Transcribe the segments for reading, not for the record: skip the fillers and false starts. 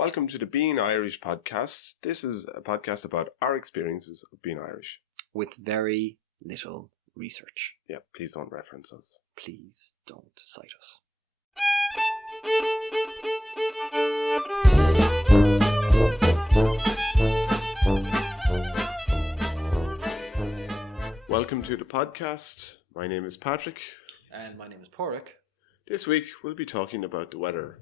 Welcome to the Being Irish podcast. This is a podcast about our experiences of being Irish. With very little research. Yeah, please don't reference us. Please don't cite us. Welcome to the podcast. My name is Patrick. And my name is Padraic. This week we'll be talking about the weather.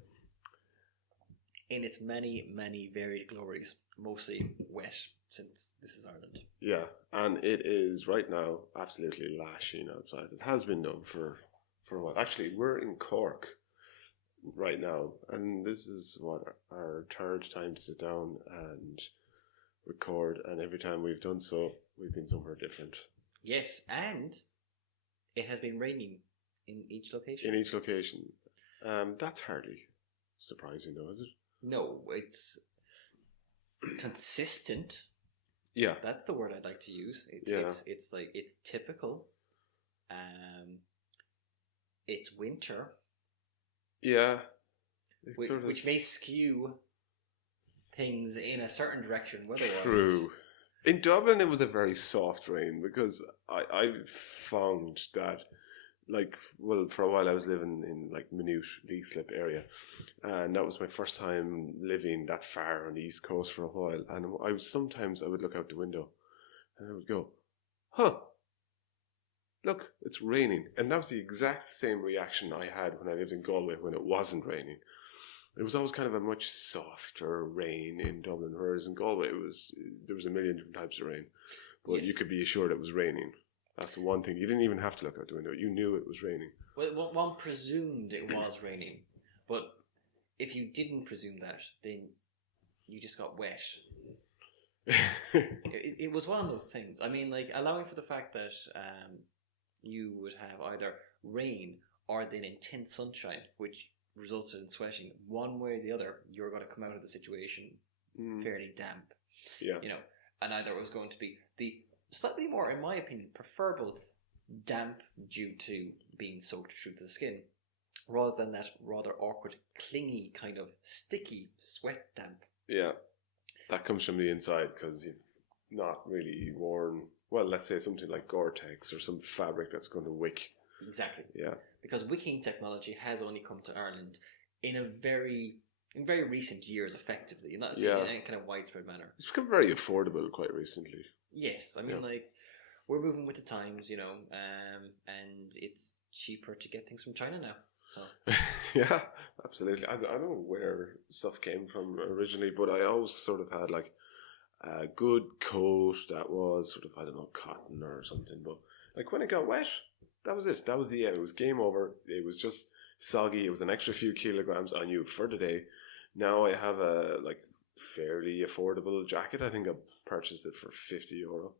In its many, many varied glories. Mostly wet, since this is Ireland. Yeah, and it is right now absolutely lashing outside. It has been done for a while. Actually, we're in Cork right now, and this is our third time to sit down and record, and every time we've done so, we've been somewhere different. Yes, and it has been raining in each location. In each location. That's hardly surprising though, is it? No, it's consistent. Yeah. That's the word I'd like to use. It's like it's typical. It's winter. Yeah. Which may skew things in a certain direction weather-wise. True. In Dublin, it was a very soft rain because I found that, for a while I was living in Minute, Leixlip area, and that was my first time living that far on the East Coast for a while. And I would look out the window, and I would go, "Huh, look, it's raining." And that was the exact same reaction I had when I lived in Galway when it wasn't raining. It was always kind of a much softer rain in Dublin, whereas in Galway there was a million different types of rain, but yes. You could be assured it was raining. That's the one thing. You didn't even have to look out the window. You knew it was raining. Well, one presumed it was raining, but if you didn't presume that, then you just got wet. it was one of those things. I mean, allowing for the fact that you would have either rain or then intense sunshine, which resulted in sweating. One way or the other, you're going to come out of the situation fairly damp. Yeah. And either it was going to be the slightly more, in my opinion, preferable damp due to being soaked through to the skin, rather than that rather awkward, clingy, kind of sticky sweat damp. Yeah, that comes from the inside because you've not really worn, well, let's say something like Gore-Tex or some fabric that's going to wick. Exactly. Yeah. Because wicking technology has only come to Ireland in very recent years, effectively, not in a kind of widespread manner. It's become very affordable quite recently. Yes, I mean, we're moving with the times, and it's cheaper to get things from China now. So yeah, absolutely. I don't know where stuff came from originally, but I always sort of had a good coat that was sort of, I don't know, cotton or something. But when it got wet, that was it. That was the end. It was game over. It was just soggy. It was an extra few kilograms on you for the day. Now I have a fairly affordable jacket. I think I purchased it for €50.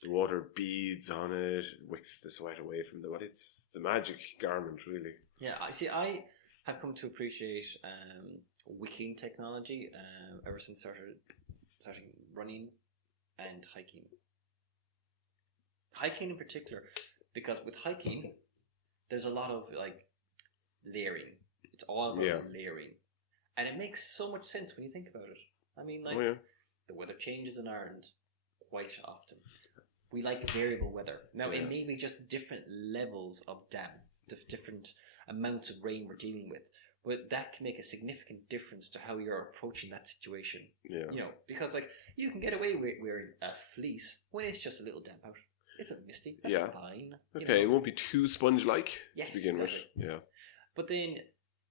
The water beads on it, wicks the sweat away from the body. It's the magic garment, really. Yeah, I have come to appreciate wicking technology ever since starting running and hiking. Hiking in particular, because with hiking, there's a lot of layering. It's all about layering. And it makes so much sense when you think about it. I mean, the weather changes in Ireland quite often. We like variable weather. Now, it may be just different levels of damp, different amounts of rain we're dealing with, but that can make a significant difference to how you're approaching that situation. Yeah. Because you can get away with wearing a fleece when it's just a little damp out. It's a bit misty. That's fine. Okay, it won't be too sponge-like to begin with. Yeah. But then,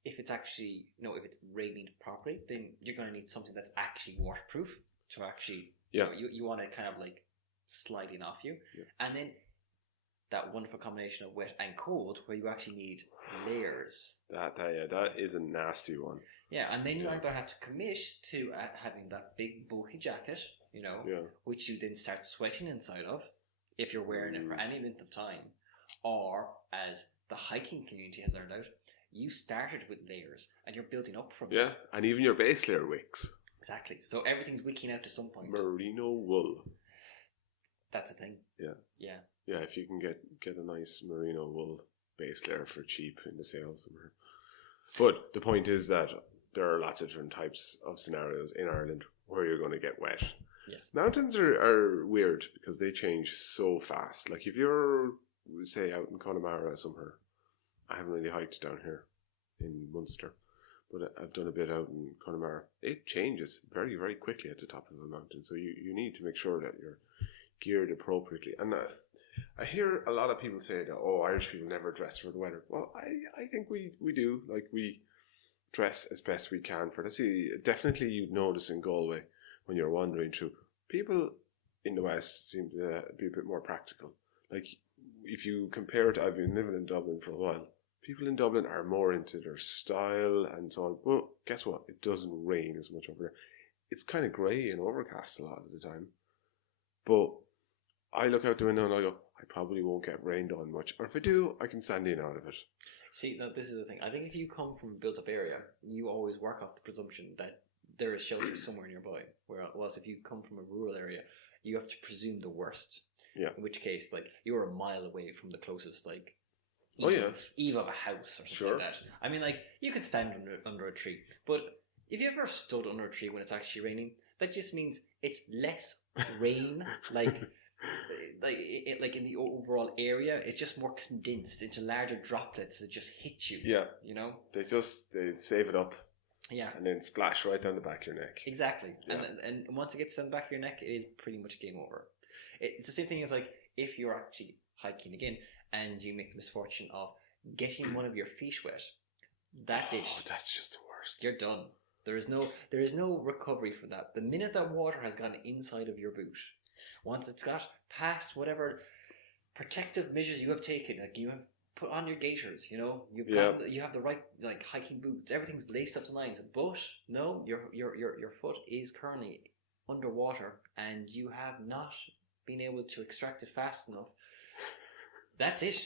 if it's actually, if it's raining properly, then you're going to need something that's actually waterproof to actually, you want to kind of sliding off you. Yeah. And then that wonderful combination of wet and cold where you actually need layers. That is a nasty one. Yeah, and then you either have to commit to having that big bulky jacket, which you then start sweating inside of if you're wearing it for any length of time, or as the hiking community has learned out, you started with layers and you're building up from it. Yeah, and even your base layer wicks. Exactly. So everything's wicking out to some point. Merino wool. That's a thing. Yeah. Yeah. Yeah, if you can get a nice merino wool base layer for cheap in the sale somewhere. But the point is that there are lots of different types of scenarios in Ireland where you're going to get wet. Yes. Mountains are weird because they change so fast. Like if you're, say, out in Connemara somewhere, I haven't really hiked down here in Munster, but I've done a bit out in Connemara. It changes very, very quickly at the top of a mountain. So you need to make sure that you're geared appropriately. And I hear a lot of people say that, oh, Irish people never dress for the weather. Well, I think we do. Like, we dress as best we can for it. See, definitely you'd notice in Galway when you're wandering through, people in the West seem to be a bit more practical. Like, if you compare it, I've been living in Dublin for a while. People in Dublin are more into their style and so on. But guess what? It doesn't rain as much over there. It's kind of grey and overcast a lot of the time. But I look out the window and I go, I probably won't get rained on much. Or if I do, I can stand in out of it. See, now this is the thing. I think if you come from a built-up area, you always work off the presumption that there is shelter somewhere nearby. Whereas if you come from a rural area, you have to presume the worst. Yeah. In which case, like, you're a mile away from the closest, like, eve of a house or something like that. I mean, like, you could stand under a tree, but if you ever stood under a tree when it's actually raining, that just means it's less rain, like in the overall area. It's just more condensed into larger droplets that just hit you. Yeah. You know? They save it up. Yeah. And then splash right down the back of your neck. Exactly. Yeah. And once it gets down the back of your neck, it is pretty much game over. It's the same thing as, like, if you're actually hiking again and you make the misfortune of getting one of your feet wet, that's it. Oh, that's just the worst. You're done. There is no recovery from that. The minute that water has gone inside of your boot, once it's got past whatever protective measures you have taken, like you have put on your gaiters, you know, you have the right, like, hiking boots, everything's laced up to nines, but no, your foot is currently underwater and you have not been able to extract it fast enough. That's it.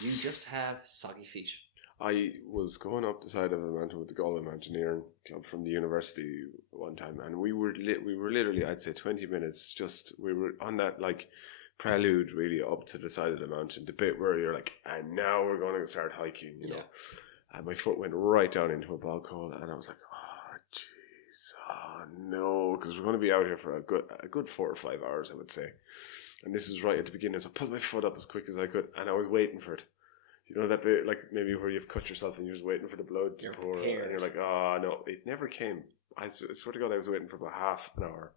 You just have soggy feet. I was going up the side of a mountain with the Galway Mountaineering Club from the university one time, and we were literally, I'd say, 20 minutes. We were on that, like, prelude really up to the side of the mountain, the bit where you're like, and now we're going to start hiking, you know. And my foot went right down into a bog hole, and I was like, oh jeez, oh no, because we're going to be out here for a good 4 or 5 hours, I would say. And this was right at the beginning, so I pulled my foot up as quick as I could, and I was waiting for it. You know that bit, like, maybe where you've cut yourself and you're just waiting for the blood to pour, and you're like, oh no, it never came. I swear to God, I was waiting for about half an hour.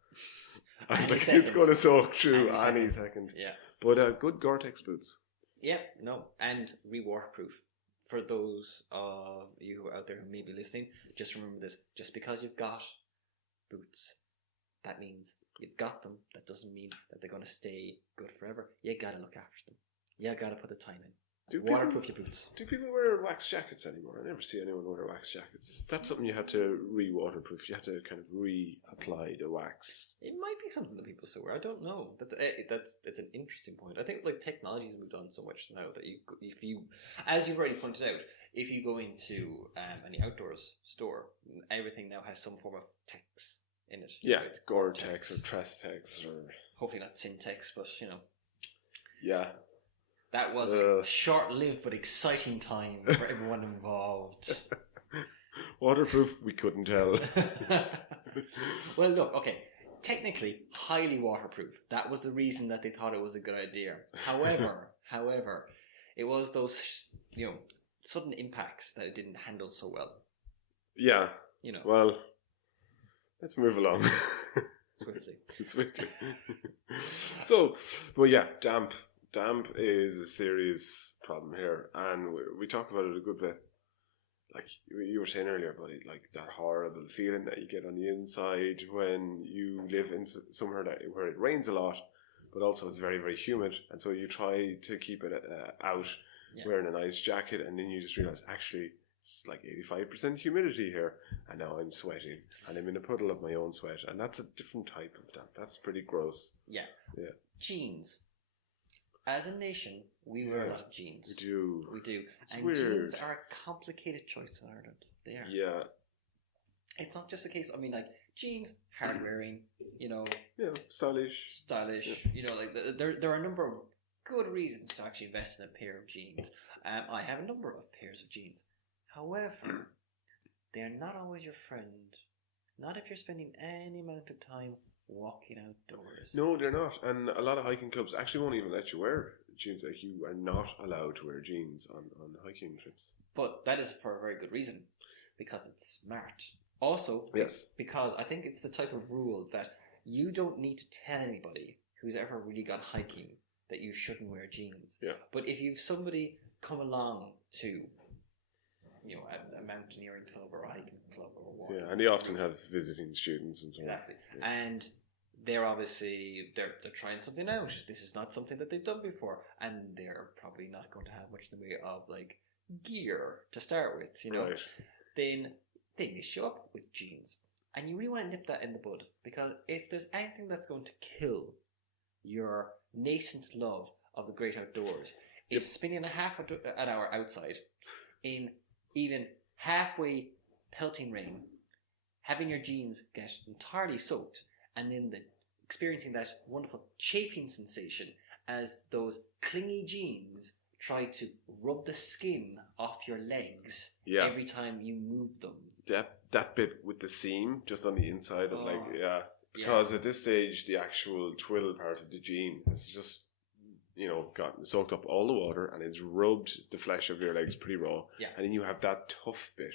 I was like, it's going to soak through any second. Yeah. But good Gore-Tex boots. Yeah, no, and re-waterproof. For those of you who are out there who may be listening, just remember this. Just because you've got boots, that means you've got them. That doesn't mean that they're going to stay good forever. You got to look after them. You got to put the time in. Waterproof your boots. Do people wear wax jackets anymore? I never see anyone wear wax jackets. That's something you had to re-waterproof. You had to kind of reapply the wax. It might be something that people still wear. I don't know. It's an interesting point. I think, like, technology's moved on so much now that if you, as you've already pointed out, if you go into any outdoors store, everything now has some form of text in it. Yeah, it's Gore-Tex or Trestex or hopefully not Syntex, but you know. Yeah. That was a short-lived but exciting time for everyone involved. Waterproof, we couldn't tell. Well, look, okay. Technically, highly waterproof. That was the reason that they thought it was a good idea. However, it was those, sudden impacts that it didn't handle so well. Yeah. Well, let's move along. Swiftly. So, well, yeah, damp. Damp is a serious problem here, and we talk about it a good bit. Like you were saying earlier about it, like that horrible feeling that you get on the inside when you live in somewhere where it rains a lot, but also it's very, very humid, and so you try to keep it out, wearing a nice jacket, and then you just realize actually it's like 85% humidity here, and now I'm sweating, and I'm in a puddle of my own sweat, and that's a different type of damp. That's pretty gross. Yeah. Jeans. As a nation, we wear a lot of jeans. We do. It's weird. Jeans are a complicated choice in Ireland. They are. Yeah. It's not just a case, jeans, hard wearing, Yeah, stylish. There are a number of good reasons to actually invest in a pair of jeans. I have a number of pairs of jeans. However, they're not always your friend. Not if you're spending any amount of time walking outdoors. No, they're not. And a lot of hiking clubs actually won't even let you wear jeans. Like, you are not allowed to wear jeans on hiking trips. But that is for a very good reason, because it's smart. Also, yes, because I think it's the type of rule that you don't need to tell anybody who's ever really gone hiking that you shouldn't wear jeans. Yeah. But if you've somebody come along to, you know, a mountaineering club or a hiking club or what. Yeah, and they often have visiting students and so on. Exactly. Yeah. And they're obviously they're trying something out. This is not something that they've done before, and they're probably not going to have much in the way of like gear to start with, you know. Right. Then they mix you up with jeans, and you really want to nip that in the bud, because if there's anything that's going to kill your nascent love of the great outdoors, is spending an hour outside in even halfway pelting rain, having your jeans get entirely soaked, and then experiencing that wonderful chafing sensation as those clingy jeans try to rub the skin off your legs every time you move them. That bit with the seam just on the inside of because at this stage the actual twill part of the jean is just, you know, gotten soaked up all the water, and it's rubbed the flesh of your legs pretty raw. Yeah. And then you have that tough bit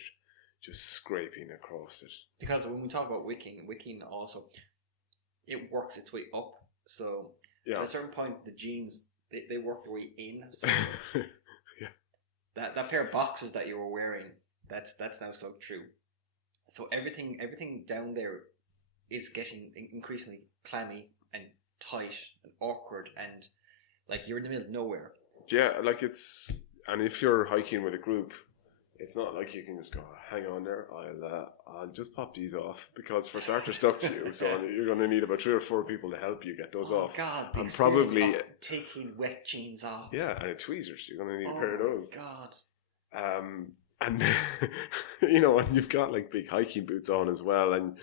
just scraping across it. Because when we talk about wicking also, it works its way up. So at a certain point, the jeans, they work their way in. So that pair of boxes that you were wearing, that's now soaked through. So everything down there is getting increasingly clammy and tight and awkward, and like you're in the middle of nowhere. Yeah, like and if you're hiking with a group, it's not like you can just go, hang on there, I'll just pop these off, because for starters stuck to you, so you're going to need about 3 or 4 people to help you get those off. Oh God, the and probably taking wet jeans off. Yeah, and tweezers. You're going to need a pair of those. God. And you know, and you've got like big hiking boots on as well, and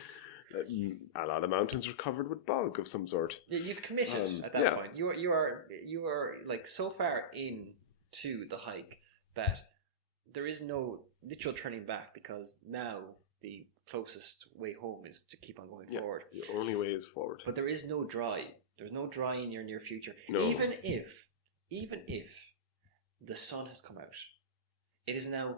a lot of mountains are covered with bog of some sort. Yeah, you've committed at that point. You are like so far into the hike that there is no literal turning back, because now the closest way home is to keep on going forward. The only way is forward. But there is no dry. There's no dry in your near future. No. Even if the sun has come out, it is now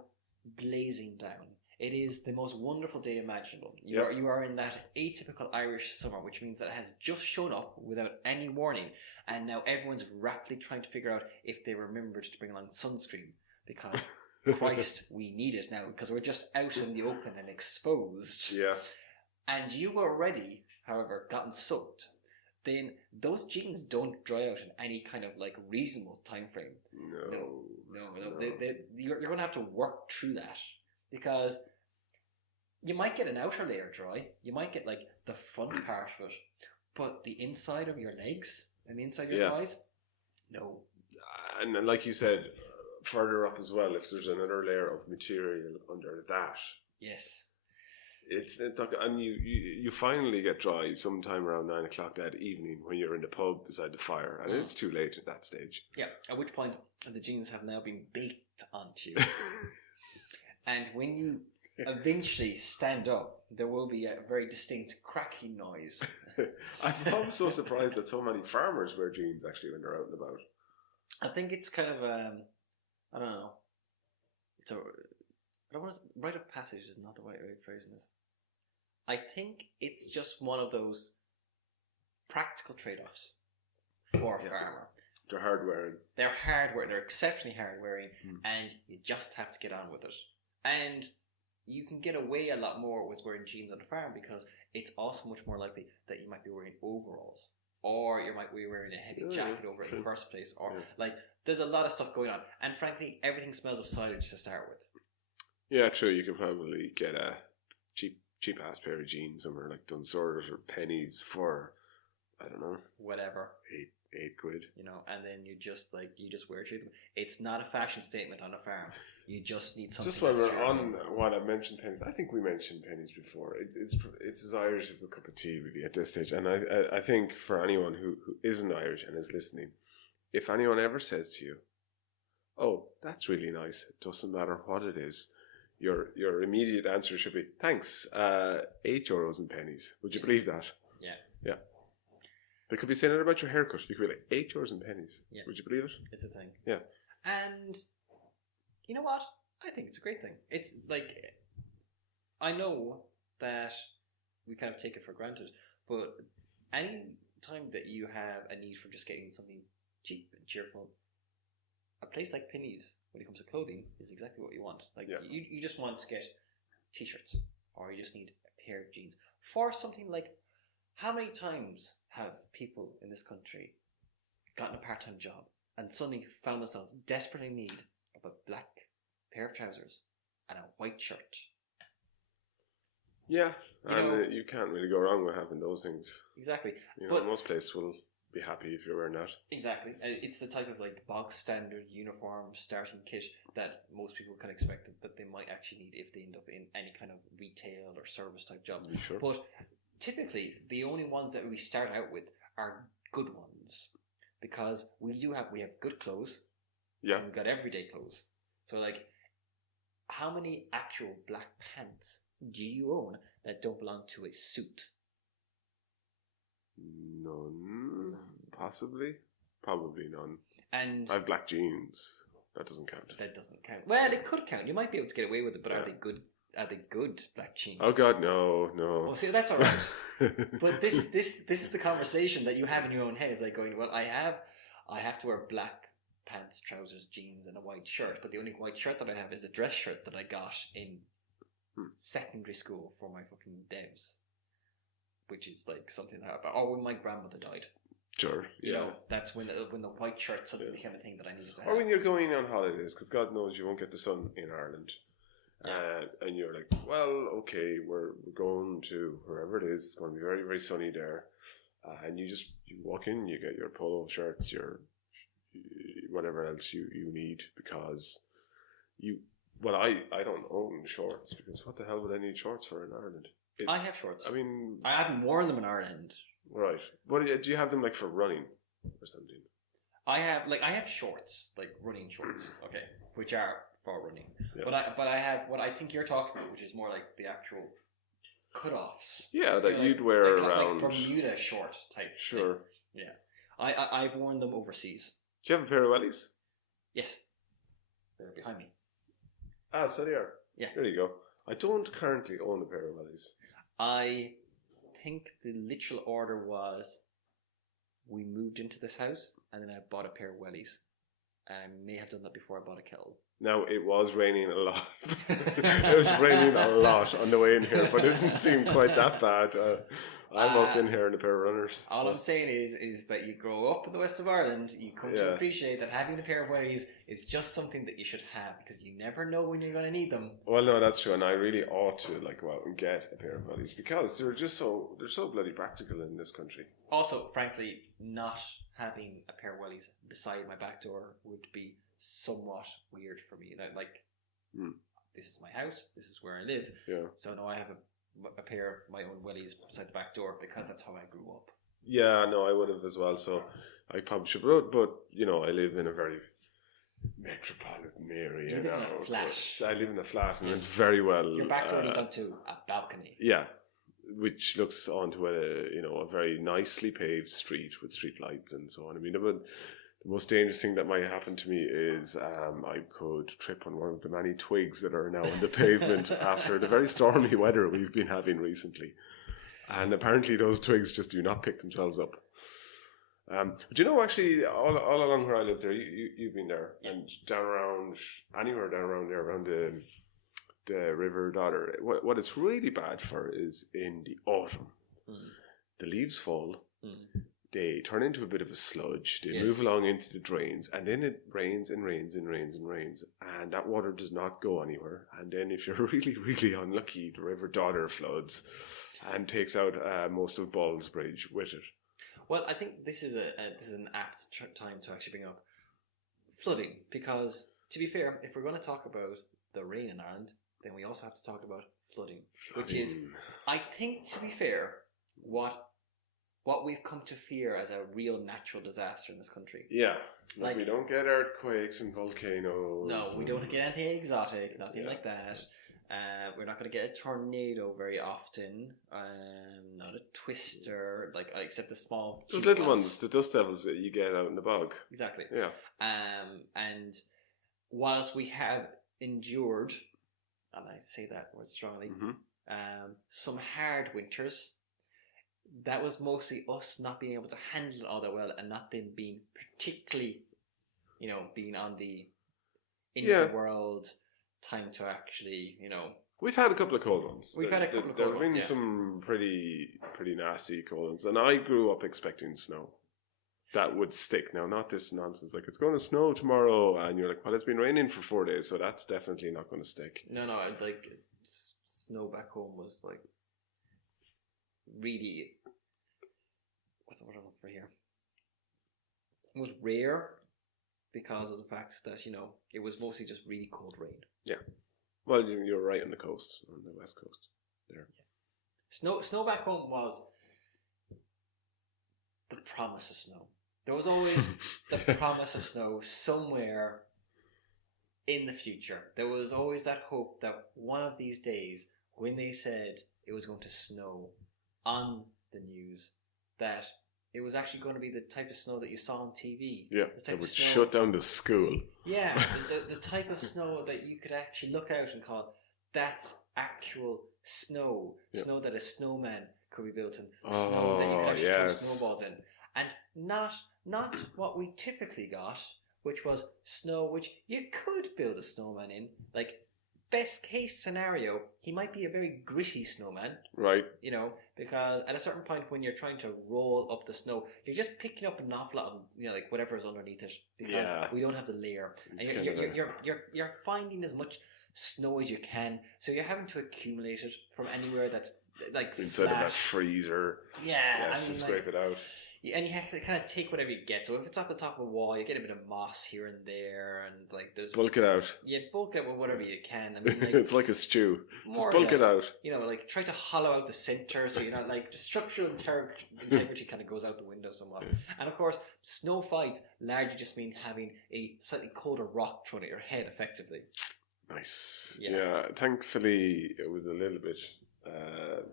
blazing down. It is the most wonderful day imaginable. You are in that atypical Irish summer, which means that it has just shown up without any warning, and now everyone's rapidly trying to figure out if they remembered to bring along sunscreen, because Christ, we need it now, because we're just out in the open and exposed. Yeah. And you already, however, gotten soaked. Then those jeans don't dry out in any kind of like reasonable time frame. No. You're going to have to work through that, because you might get an outer layer dry. You might get like the front part of it, but the inside of your legs and the inside of your thighs, no. And like you said, further up as well, if there's another layer of material under that, yes, and you finally get dry sometime around 9 o'clock that evening when you're in the pub beside the fire, and it's too late at that stage. Yeah, at which point the jeans have now been baked onto you. And when you eventually stand up, there will be a very distinct cracking noise. I'm so surprised that so many farmers wear jeans actually when they're out and about. I think it's kind of I don't know. Rite of passage is not the right way of phrasing this. I think it's just one of those practical trade-offs for a farmer. They're hard wearing. They're exceptionally hard wearing, and you just have to get on with it. And you can get away a lot more with wearing jeans on the farm, because it's also much more likely that you might be wearing overalls, or you might be wearing a heavy jacket over it in the first place, or like there's a lot of stuff going on. And frankly, everything smells of silage to start with. Yeah, true. You could probably get a cheap ass pair of jeans somewhere like Dunsor's or Penny's for, I don't know, whatever, eight quid. You know, and then you just wear it. It's not a fashion statement on a farm. You just need something. Just while we're on what I mentioned Penny's, I think we mentioned Penny's before. It's as Irish as a cup of tea really at this stage, and I think for anyone who isn't Irish and is listening, if anyone ever says to you, "Oh, that's really nice," it doesn't matter what it is, your immediate answer should be thanks. €8 and pennies. Would you believe that? Yeah. Yeah. They could be saying it about your haircut. You could be like €8 and pennies. Yeah. Would you believe it? It's a thing. Yeah. And you know what? I think it's a great thing. It's like, I know that we kind of take it for granted, but any time that you have a need for just getting something cheap and cheerful, a place like Penny's, when it comes to clothing, is exactly what you want. Like, you just want to get t-shirts, or you just need a pair of jeans. For something like, how many times have people in this country gotten a part-time job and suddenly found themselves desperately in need of a black pair of trousers and a white shirt? Yeah, you can't really go wrong with having those things. Exactly. But most places will be happy if you're wearing that. Exactly. It's the type of like bog standard uniform starting kit that most people can expect that they might actually need if they end up in any kind of retail or service type job. Sure. But typically, the only ones that we start out with are good ones, because we have good clothes. Yeah. And we've got everyday clothes. So like, how many actual black pants do you own that don't belong to a suit? None. Possibly. Probably none. And I have black jeans. That doesn't count. That doesn't count. Well, it could count. You might be able to get away with it, but are they good? Are they good black jeans? Oh God, no. Well, see, that's all right. But this is the conversation that you have in your own head. Is like going, well, I have to wear black pants, trousers, jeans, and a white shirt. But the only white shirt that I have is a dress shirt that I got in secondary school for my fucking devs, which is like something that when my grandmother died. Sure, yeah. You know, that's when the white shirt suddenly became a thing that I needed to have. Or when you're going on holidays, because God knows you won't get the sun in Ireland. Yeah. And you're like, well, okay, we're going to wherever it is. It's going to be very, very sunny there. And you walk in, you get your polo shirts, your whatever else you need, because I don't own shorts, because what the hell would I need shorts for in Ireland? I have shorts. I mean, I haven't worn them in Ireland. Right. But do you have them like for running or something? I have shorts, like running shorts, okay, which are for running. Yeah. But I have what I think you're talking about, which is more like the actual cutoffs. Yeah, that you'd wear around. Like Bermuda short type. Sure. Thing. Yeah. I've worn them overseas. Do you have a pair of wellies? Yes. They're behind me. Ah, so they are. Yeah. There you go. I don't currently own a pair of wellies. I think the literal order was, we moved into this house and then I bought a pair of wellies. And I may have done that before I bought a kettle. Now, it was raining a lot. It was raining a lot on the way in here, but it didn't seem quite that bad. I walked in here in a pair of runners. All I'm saying is that you grow up in the west of Ireland, you come to appreciate that having a pair of wellies is just something that you should have, because you never know when you're going to need them. Well, no, that's true, and I really ought to go out and get a pair of wellies, because they're so bloody practical in this country. Also, frankly, not having a pair of wellies beside my back door would be somewhat weird for me. This is my house, this is where I live, so now I have a pair of my own wellies beside the back door, because that's how I grew up. Yeah, no, I would have as well, so I probably should, but I live in a very metropolitan area. You live in a flat. I live in a flat, and it's very well. Your back door leads onto a balcony. Yeah, which looks onto a very nicely paved street with street lights and so on. I mean, the most dangerous thing that might happen to me is I could trip on one of the many twigs that are now on the pavement after the very stormy weather we've been having recently. And apparently those twigs just do not pick themselves up. But actually, all along where I live there, you've been there, and anywhere down around there, around the River Dodder. What it's really bad for is in the autumn. The leaves fall. They turn into a bit of a sludge. They move along into the drains, and then it rains and rains and rains and rains, and that water does not go anywhere. And then, if you're really, really unlucky, the River Dodder floods and takes out most of Ballsbridge with it. Well, I think this is an apt time to actually bring up flooding, because, to be fair, if we're going to talk about the rain in Ireland, then we also have to talk about flooding. Which is, I think, to be fair, what we've come to fear as a real natural disaster in this country. Yeah. Like, we don't get earthquakes and volcanoes. No, we don't get anything exotic, nothing like that. We're not going to get a tornado very often. Not a twister, like except the small. Those little ones, the dust devils that you get out in the bog. Exactly. Yeah. And whilst we have endured, and I say that word strongly, some hard winters, that was mostly us not being able to handle it all that well, and not them being particularly, being on the the world time to actually, We've had a couple of cold ones. There have been some pretty nasty cold ones, and I grew up expecting snow. That would stick. Now, not this nonsense like it's going to snow tomorrow, and you're like, well, it's been raining for 4 days, so that's definitely not going to stick. No, like snow back home was like really. What's the word I'm looking for here? It was rare because of the fact that it was mostly just really cold rain. Yeah. Well, you're right on the coast, on the west coast there. Yeah. Snow back home was the promise of snow. There was always the promise of snow somewhere in the future. There was always that hope that one of these days, when they said it was going to snow on the news, that it was actually going to be the type of snow that you saw on TV. Yeah, that would shut down the school. Yeah, the type of snow that you could actually look out and call, that's actual snow. Yeah. Snow that a snowman could be built in. Snow that you could actually throw snowballs in. And not what we typically got, which was snow which you could build a snowman in. Like, best case scenario, he might be a very gritty snowman. Right. Because at a certain point when you're trying to roll up the snow, you're just picking up an awful lot of, like whatever is underneath it. Because we don't have the layer. And you're finding as much snow as you can. So you're having to accumulate it from anywhere that's like inside flat. of that freezer. Yeah. To scrape it out. And you have to kind of take whatever you get. So if it's up the top of a wall, you get a bit of moss here and there, and like there's bulk it out. Yeah, bulk it with whatever you can. I mean, like, it's like a stew. Just bulk it out. Like try to hollow out the center, so like the structural integrity kind of goes out the window somewhat. Yeah. And of course, snow fights largely just mean having a slightly colder rock thrown at your head, effectively. Nice. Yeah. Thankfully, it was a little bit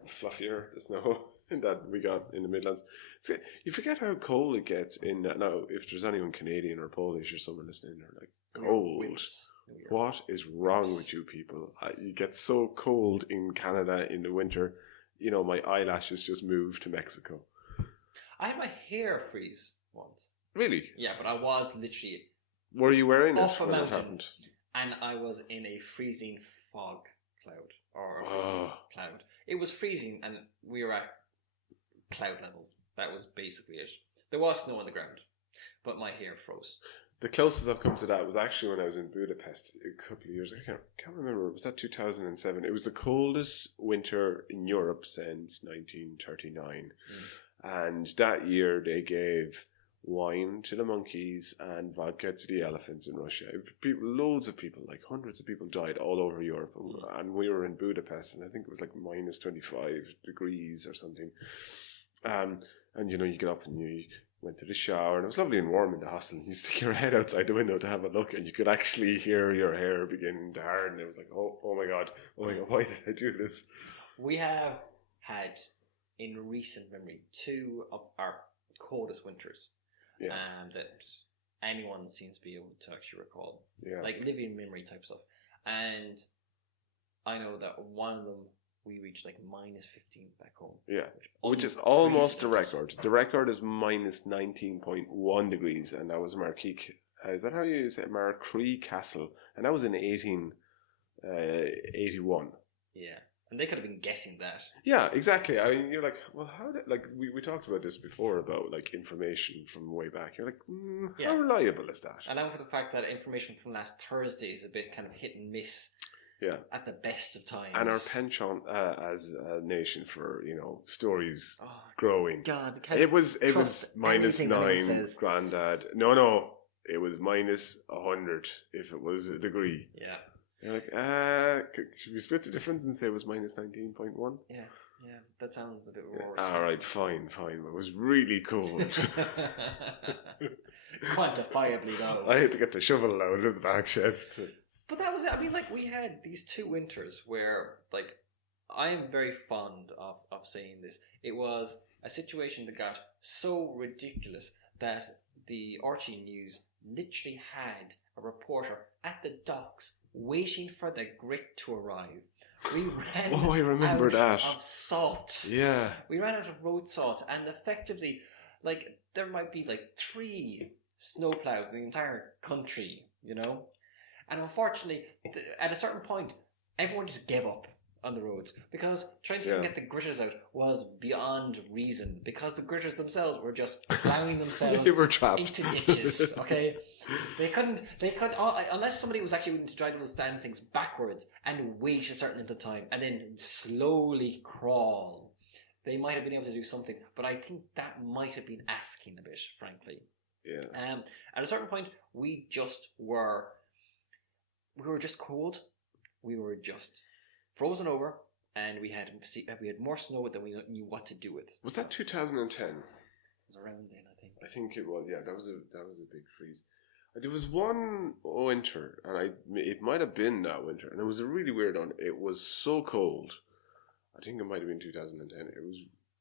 fluffier, the snow that we got in the Midlands. You forget how cold it gets in that. Now, if there's anyone Canadian or Polish or someone listening, they're like, cold. What is wrong with you people? You get so cold in Canada in the winter. My eyelashes just move to Mexico. I had my hair freeze once. Really? Yeah, but I was literally. Were you wearing it off a when mountain, it happened? And I was in a freezing fog cloud or a freezing cloud. It was freezing, and we were at cloud level. That was basically it. There was snow on the ground, but my hair froze. The closest I've come to that was actually when I was in Budapest a couple of years ago. I can't remember. Was that 2007? It was the coldest winter in Europe since 1939. And that year they gave wine to the monkeys and vodka to the elephants in Russia. Loads of people, like hundreds of people, died all over Europe. And we were in Budapest, and I think it was like minus 25 degrees or something. And you get up and you went to the shower, and it was lovely and warm in the hostel. You stick your head outside the window to have a look, and you could actually hear your hair beginning to harden. It was like, oh my god, why did I do this? We have had, in recent memory, 2 of our coldest winters. Yeah. That anyone seems to be able to actually recall. Yeah. Like living memory type stuff. And I know that one of them we reached like minus 15 back home. Yeah. Which is almost the record. The record is minus 19.1 degrees, and that was Marquee. Is that how you say it? Marquee Castle. And that was in 1881. Yeah. And they could have been guessing that. Yeah, exactly. I mean, you're like, well, how did, like, we talked about this before about, like, information from way back. You're like, how reliable is that? And then with the fact that information from last Thursday is a bit kind of hit and miss. Yeah. At the best of times. And our penchant as a nation for, stories growing. God, it was minus 9, Grandad. No, it was minus 100 if it was a degree. Yeah. You're like, should we split the difference and say it was minus 19.1? Yeah. Yeah, that sounds a bit more. All right, fine. It was really cold. Quantifiably, though. I had to get the shovel out of the back shed. But that was it. I mean, like, we had these 2 winters where, like, I am very fond of saying this. It was a situation that got so ridiculous that the RT News literally had a reporter at the docks waiting for the grit to arrive. We ran I remember out that. of salt. Yeah. We ran out of road salt, and effectively, like, there might be like 3 snowplows in the entire country, you know? And unfortunately, at a certain point, everyone just gave up on the roads because trying to get the gritters out was beyond reason, because the gritters themselves were just plowing themselves they were trapped into ditches. Okay, they couldn't unless somebody was actually willing to try to stand things backwards and wait a certain amount of time and then slowly crawl. They might have been able to do something, but I think that might have been asking a bit, frankly. Yeah. At a certain point, we were just cold. We were just frozen over, and we had more snow than we knew what to do with. Was that 2010? It was around then, I think. I think it was. Yeah, that was a big freeze. There was one winter, and it might have been that winter, and it was a really weird one. It was so cold. I think it might have been 2010.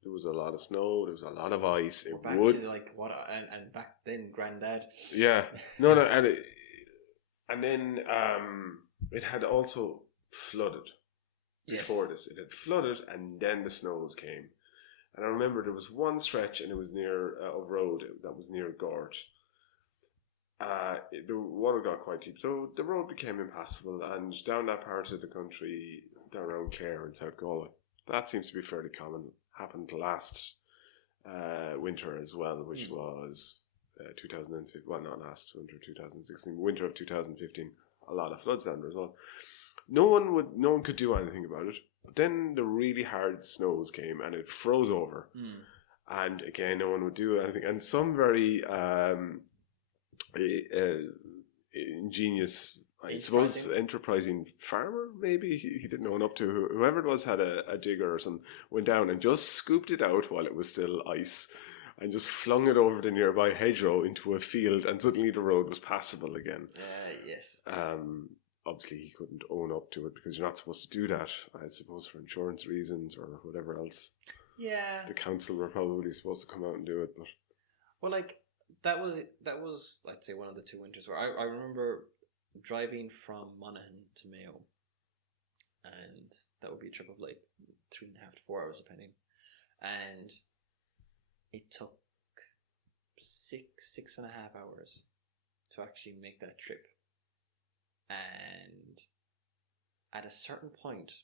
There was a lot of snow. There was a lot of ice. We're back to like what and back then, Granddad. Yeah, no, and then it had also flooded. Before this, it had flooded, and then the snows came. And I remember there was one stretch, and it was near of road that was near Gort. The water got quite deep, so the road became impassable. And down that part of the country, down around Clare in South Galway, that seems to be fairly common. Happened last winter as well, which was 2015. Well, not last winter, 2016, winter of 2015. A lot of floods down there as well. No one could do anything about it. But then the really hard snows came and it froze over. And again, no one would do anything. And some very ingenious, I suppose, enterprising farmer, maybe he didn't own up to, whoever it was had a digger or something, went down and just scooped it out while it was still ice and just flung it over the nearby hedgerow into a field, and suddenly the road was passable again. Yes. Obviously, he couldn't own up to it because you're not supposed to do that, I suppose, for insurance reasons or whatever else. Yeah. The council were probably supposed to come out and do it, but well, like that was I'd say one of the 2 winters where I remember driving from Monaghan to Mayo, and that would be a trip of like 3.5 to 4 hours depending, and it took 6.5 hours to actually make that trip. And at a certain point,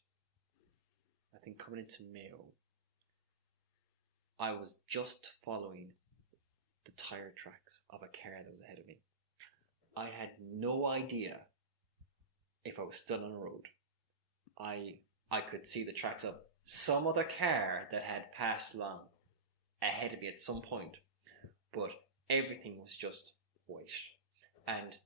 I think coming into Mayo, I was just following the tire tracks of a car that was ahead of me. I had no idea if I was still on the road. I could see the tracks of some other car that had passed along ahead of me at some point, but everything was just white, and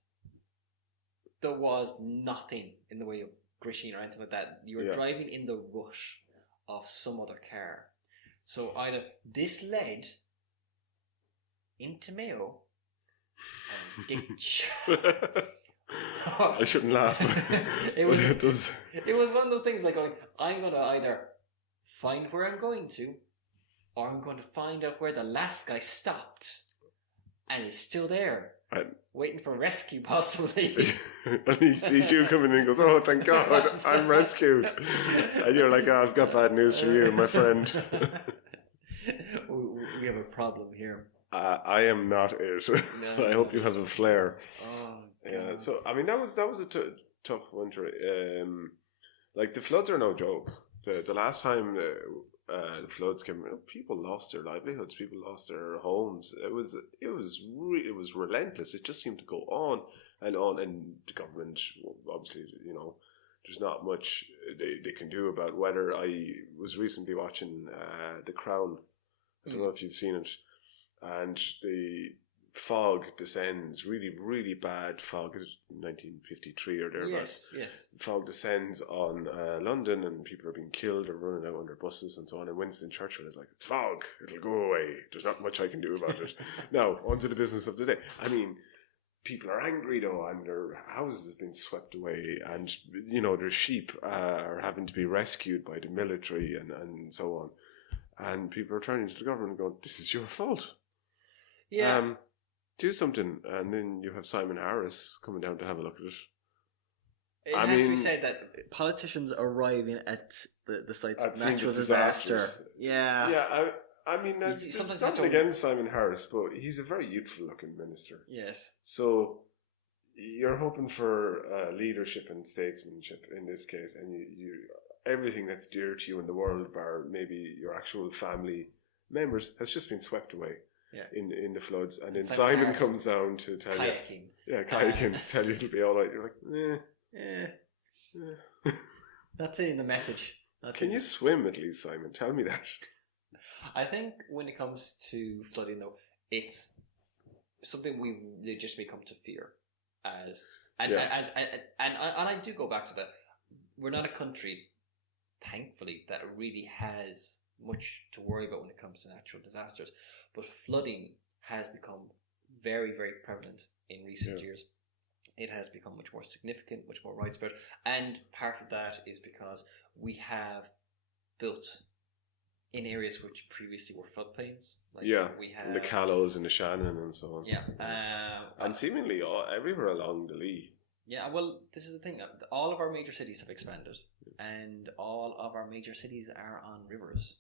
there was nothing in the way of gritting or anything like that. You were driving in the rush of some other car. So either this led into Mayo and ditch. I shouldn't laugh. It was one of those things like going, I'm going to either find where I'm going to, or I'm going to find out where the last guy stopped and he's still there. Right. Waiting for rescue, possibly. And he sees you coming in and goes, "Oh, thank God, I'm rescued." And you're like, "Oh, I've got bad news for you, my friend." We have a problem here. I am not it. No. I hope you have a flare. Oh, God. Yeah. So, I mean, that was a tough winter. Like, the floods are no joke. The last time the floods came, people lost their livelihoods. People lost their homes. It was relentless. It just seemed to go on, and the government, obviously, there's not much they can do about weather. I was recently watching The Crown. I don't know if you've seen it, and fog descends, really, really bad fog, 1953 or thereabouts. Yes. Fog descends on London, and people are being killed or running out under buses and so on. And Winston Churchill is like, "It's fog; it'll go away. There's not much I can do about it." Now, on to the business of the day. I mean, people are angry though, and their houses have been swept away, and their sheep are having to be rescued by the military and so on. And people are turning to the government and going, "This is your fault. Yeah. Do something." And then you have Simon Harris coming down to have a look at it. It has to be said that politicians arriving at the sites of natural disaster. Yeah. I mean, sometimes nothing against Simon Harris, but he's a very youthful-looking minister. Yes. So you're hoping for leadership and statesmanship in this case, and you everything that's dear to you in the world, bar maybe your actual family members, has just been swept away. Yeah. In the floods, and then Simon comes down to tell kayaking. Kayaking to tell you it'll be all right. You're like, eh. That's in the message. Can you swim at least, Simon? Tell me that. I think when it comes to flooding, though, it's something we legitimately come to fear and I do go back to that. We're not a country, thankfully, that really has much to worry about when it comes to natural disasters, but flooding has become very, very prevalent in recent years. It has become much more significant, much more widespread, and part of that is because we have built in areas which previously were floodplains. We have the Callows and the Shannon and so on. Yeah, and seemingly everywhere along the Lee. Yeah, well, this is the thing. All of our major cities have expanded, and all of our major cities are on rivers.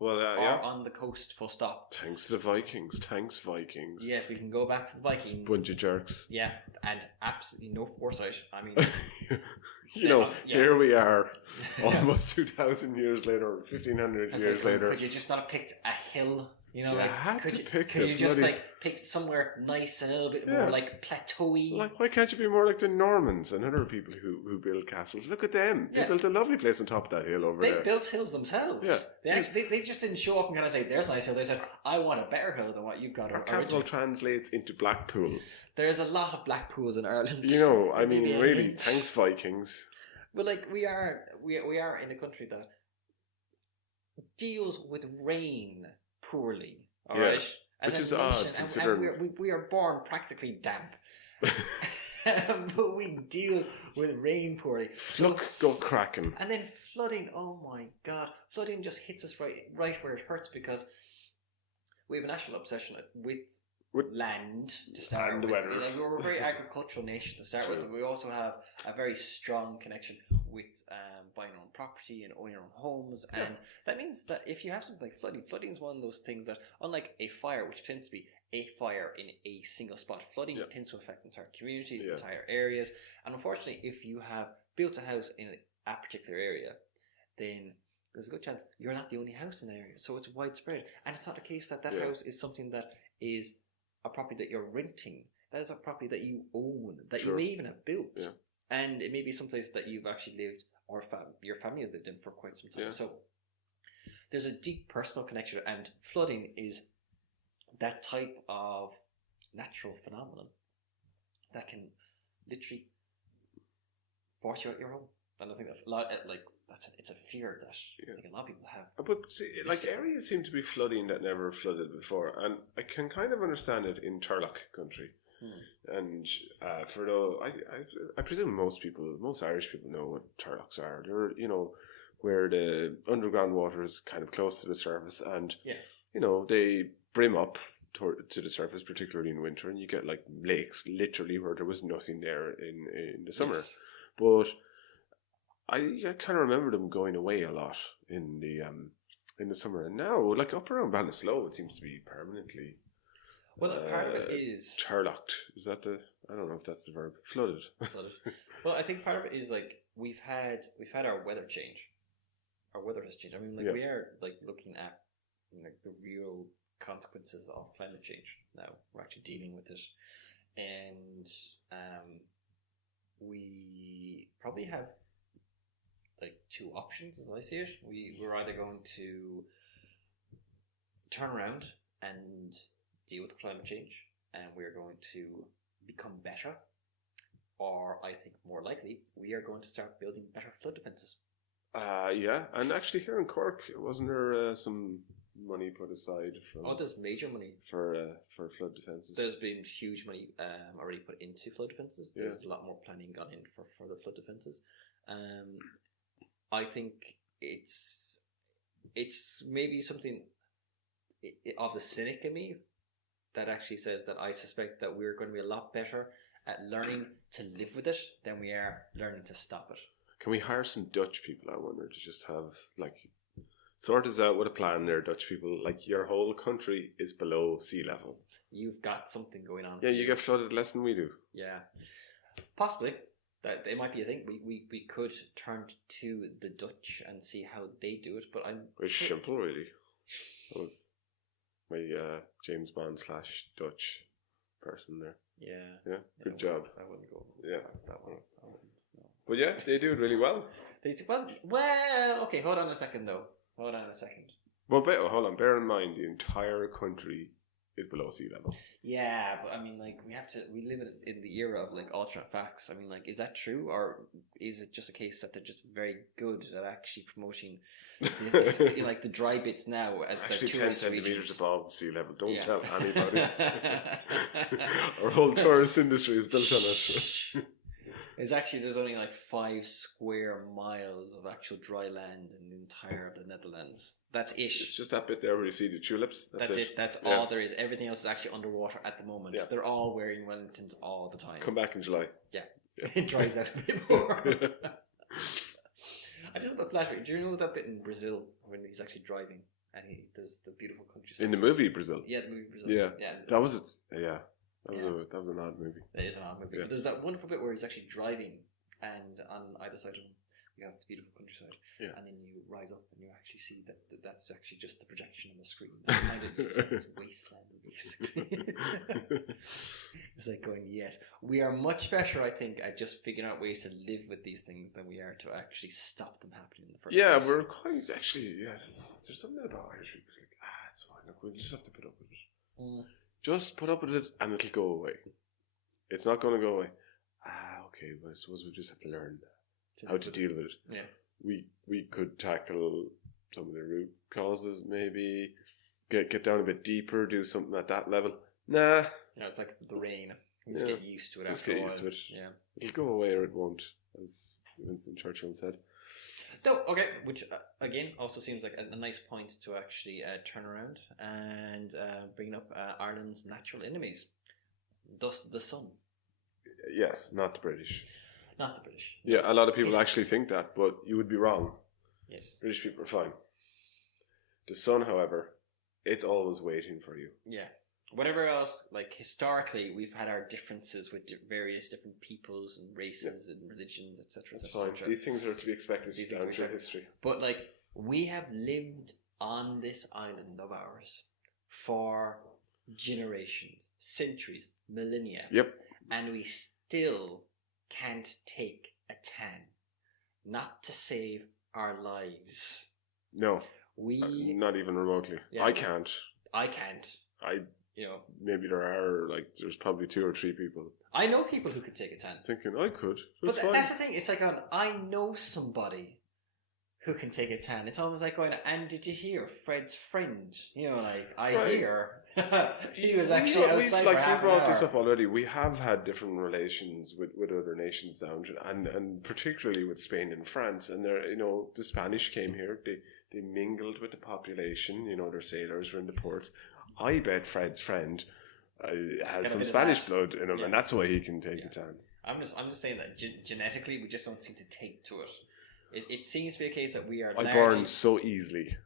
Well, or on the coast, full stop. Thanks to the Vikings. Thanks, Vikings. Yes, we can go back to the Vikings. Bunch of jerks. Yeah, and absolutely no foresight. I mean, here we are, almost 2,000 years later, 1,500 years later. Could you just not have picked a hill? Could you just pick somewhere nice and a little bit more plateauy? Like, why can't you be more like the Normans and other people who build castles? Look at them. They built a lovely place on top of that hill over there. They built hills themselves. Yeah. They just didn't show up and kind of say, "There's a nice hill." They said, "I want a better hill than what you've got." Our capital translates into Blackpool. There's a lot of Blackpools in Ireland. I mean, really, thanks, Vikings. But we are in a country that deals with rain poorly, all right? Which is odd, considering... And we are born practically damp. But we deal with rain poorly. Go cracking. And then flooding, oh my God. Flooding just hits us right where it hurts, because we have a national obsession with land to start and with. The weather. We're a very agricultural nation to start with. We also have a very strong connection with buying our own property and owning our own homes, and that means that if you have something like flooding is one of those things that, unlike a fire, which tends to be a fire in a single spot, flooding tends to affect entire communities, entire areas, and unfortunately, if you have built a house in a particular area, then there's a good chance you're not the only house in the area, so it's widespread, and it's not the case that house is something that is a property that you're renting. That is a property that you own, that you may even have built. Yeah. And it may be someplace that you've actually lived, or your family have lived in for quite some time. Yeah. So there's a deep personal connection, and flooding is that type of natural phenomenon that can literally force you out your home. And I think that it's a fear that I think a lot of people have. But see, areas seem to be flooding that never flooded before, and I can kind of understand it in Turlock country. And I presume most Irish people know what Turlocks are. They're where the underground water is kind of close to the surface, and they brim up to the surface, particularly in winter, and you get like lakes literally where there was nothing there in the summer. Yes. But I kind of remember them going away a lot in the summer, and now like up around Ballinasloe, it seems to be permanently. Well, part of it is Turlocked. Is that I don't know if that's the verb. Flooded. Well, I think part of it is we've had our weather change. Our weather has changed. I mean, we are looking at the real consequences of climate change now. We're actually dealing with it, and we probably have two options as I see it. We're either going to turn around and deal with climate change and we're going to become better, or I think more likely, we are going to start building better flood defences. Yeah, and actually here in Cork, wasn't there some money put aside from... Oh, there's major money for flood defences. There's been huge money already put into flood defences. There's a lot more planning gone in for the flood defences. I think it's maybe something of the cynic in me that actually says that I suspect that we're going to be a lot better at learning to live with it than we are learning to stop it. Can we hire some Dutch people, I wonder, to just have, like, sort us out with a plan there, Dutch people. Like, your whole country is below sea level. You've got something going on. Yeah, you get flooded less than we do. Yeah. Possibly. That it might be a thing. We could turn to the Dutch and see how they do it, but it's simple, really. That was my James Bond / Dutch person there. Yeah. Good job. I wouldn't go. Yeah. That one. I wouldn't. No. But yeah, they do it really well. Well, okay. Hold on a second, though. Well, hold on. Bear in mind, the entire country is below sea level. Yeah, but I mean, like, we live in the era of, like, alternate facts. I mean, like, is that true, or is it just a case that they're just very good at actually promoting like the dry bits now as actually the 10 tourist centimeters regions. Above sea level? Don't tell anybody. Our whole tourist industry is built on it. There's only like 5 square miles of actual dry land in the entire of the Netherlands. That's it. It's just that bit there where you see the tulips. That's it. That's all there is. Everything else is actually underwater at the moment. Yeah. They're all wearing Wellingtons all the time. Come back in July. Yeah. It dries out a bit more. I just love that. Do you know that bit in Brazil when he's actually driving and he does the beautiful countryside? In the movie Brazil? Yeah, the movie Brazil. Yeah. That was it. Yeah. That was an odd movie. It is an odd movie. Yeah. But there's that wonderful bit where he's actually driving, and on either side of him, you have the beautiful countryside. Yeah. And then you rise up and you actually see that that's actually just the projection on the screen. It's like this wasteland, basically. It's like going, yes, we are much better, I think, at just figuring out ways to live with these things than we are to actually stop them happening in the first place. Yeah, we're quite, actually, there's something about Irish people. It's like, it's fine. Look, we'll just have to put up with it. Mm. Just put up with it and it'll go away. It's not going to go away. Okay, well, I suppose we just have to learn how to deal with it. Yeah. We could tackle some of the root causes, maybe get down a bit deeper, do something at that level. Nah. Yeah, it's like the rain. You just get used to it after a while. Just get used to it. Yeah. It'll go away or it won't, as Winston Churchill said. So, okay, which again also seems like a nice point to actually turn around and bring up Ireland's natural enemies, thus the sun. Yes, not the British. Not the British. Yeah, a lot of people actually think that, but you would be wrong. Yes. British people are fine. The sun, however, it's always waiting for you. Yeah. Whatever else, like historically, we've had our differences with various different peoples and races and religions, etc. That's fine. These things are to be expected down through history. But like, we have lived on this island of ours for generations, centuries, millennia. Yep. And we still can't take a tan. Not to save our lives. No. Not even remotely. Yeah, I can't. Maybe there's probably 2 or 3 people. I know people who could take a tan. Thinking I could. That's the thing. It's like I know somebody who can take a tan. It's almost like going, and did you hear Fred's friend? You know, like hear he was actually outside for half an hour. You brought this up already. We have had different relations with other nations down, and particularly with Spain and France. And the Spanish came here. They mingled with the population. Their sailors were in the ports. I bet Fred's friend has some Spanish blood in him, and that's why he can take a tan. I'm just saying that genetically, we just don't seem to take to it. It seems to be a case that we are. I burn so easily.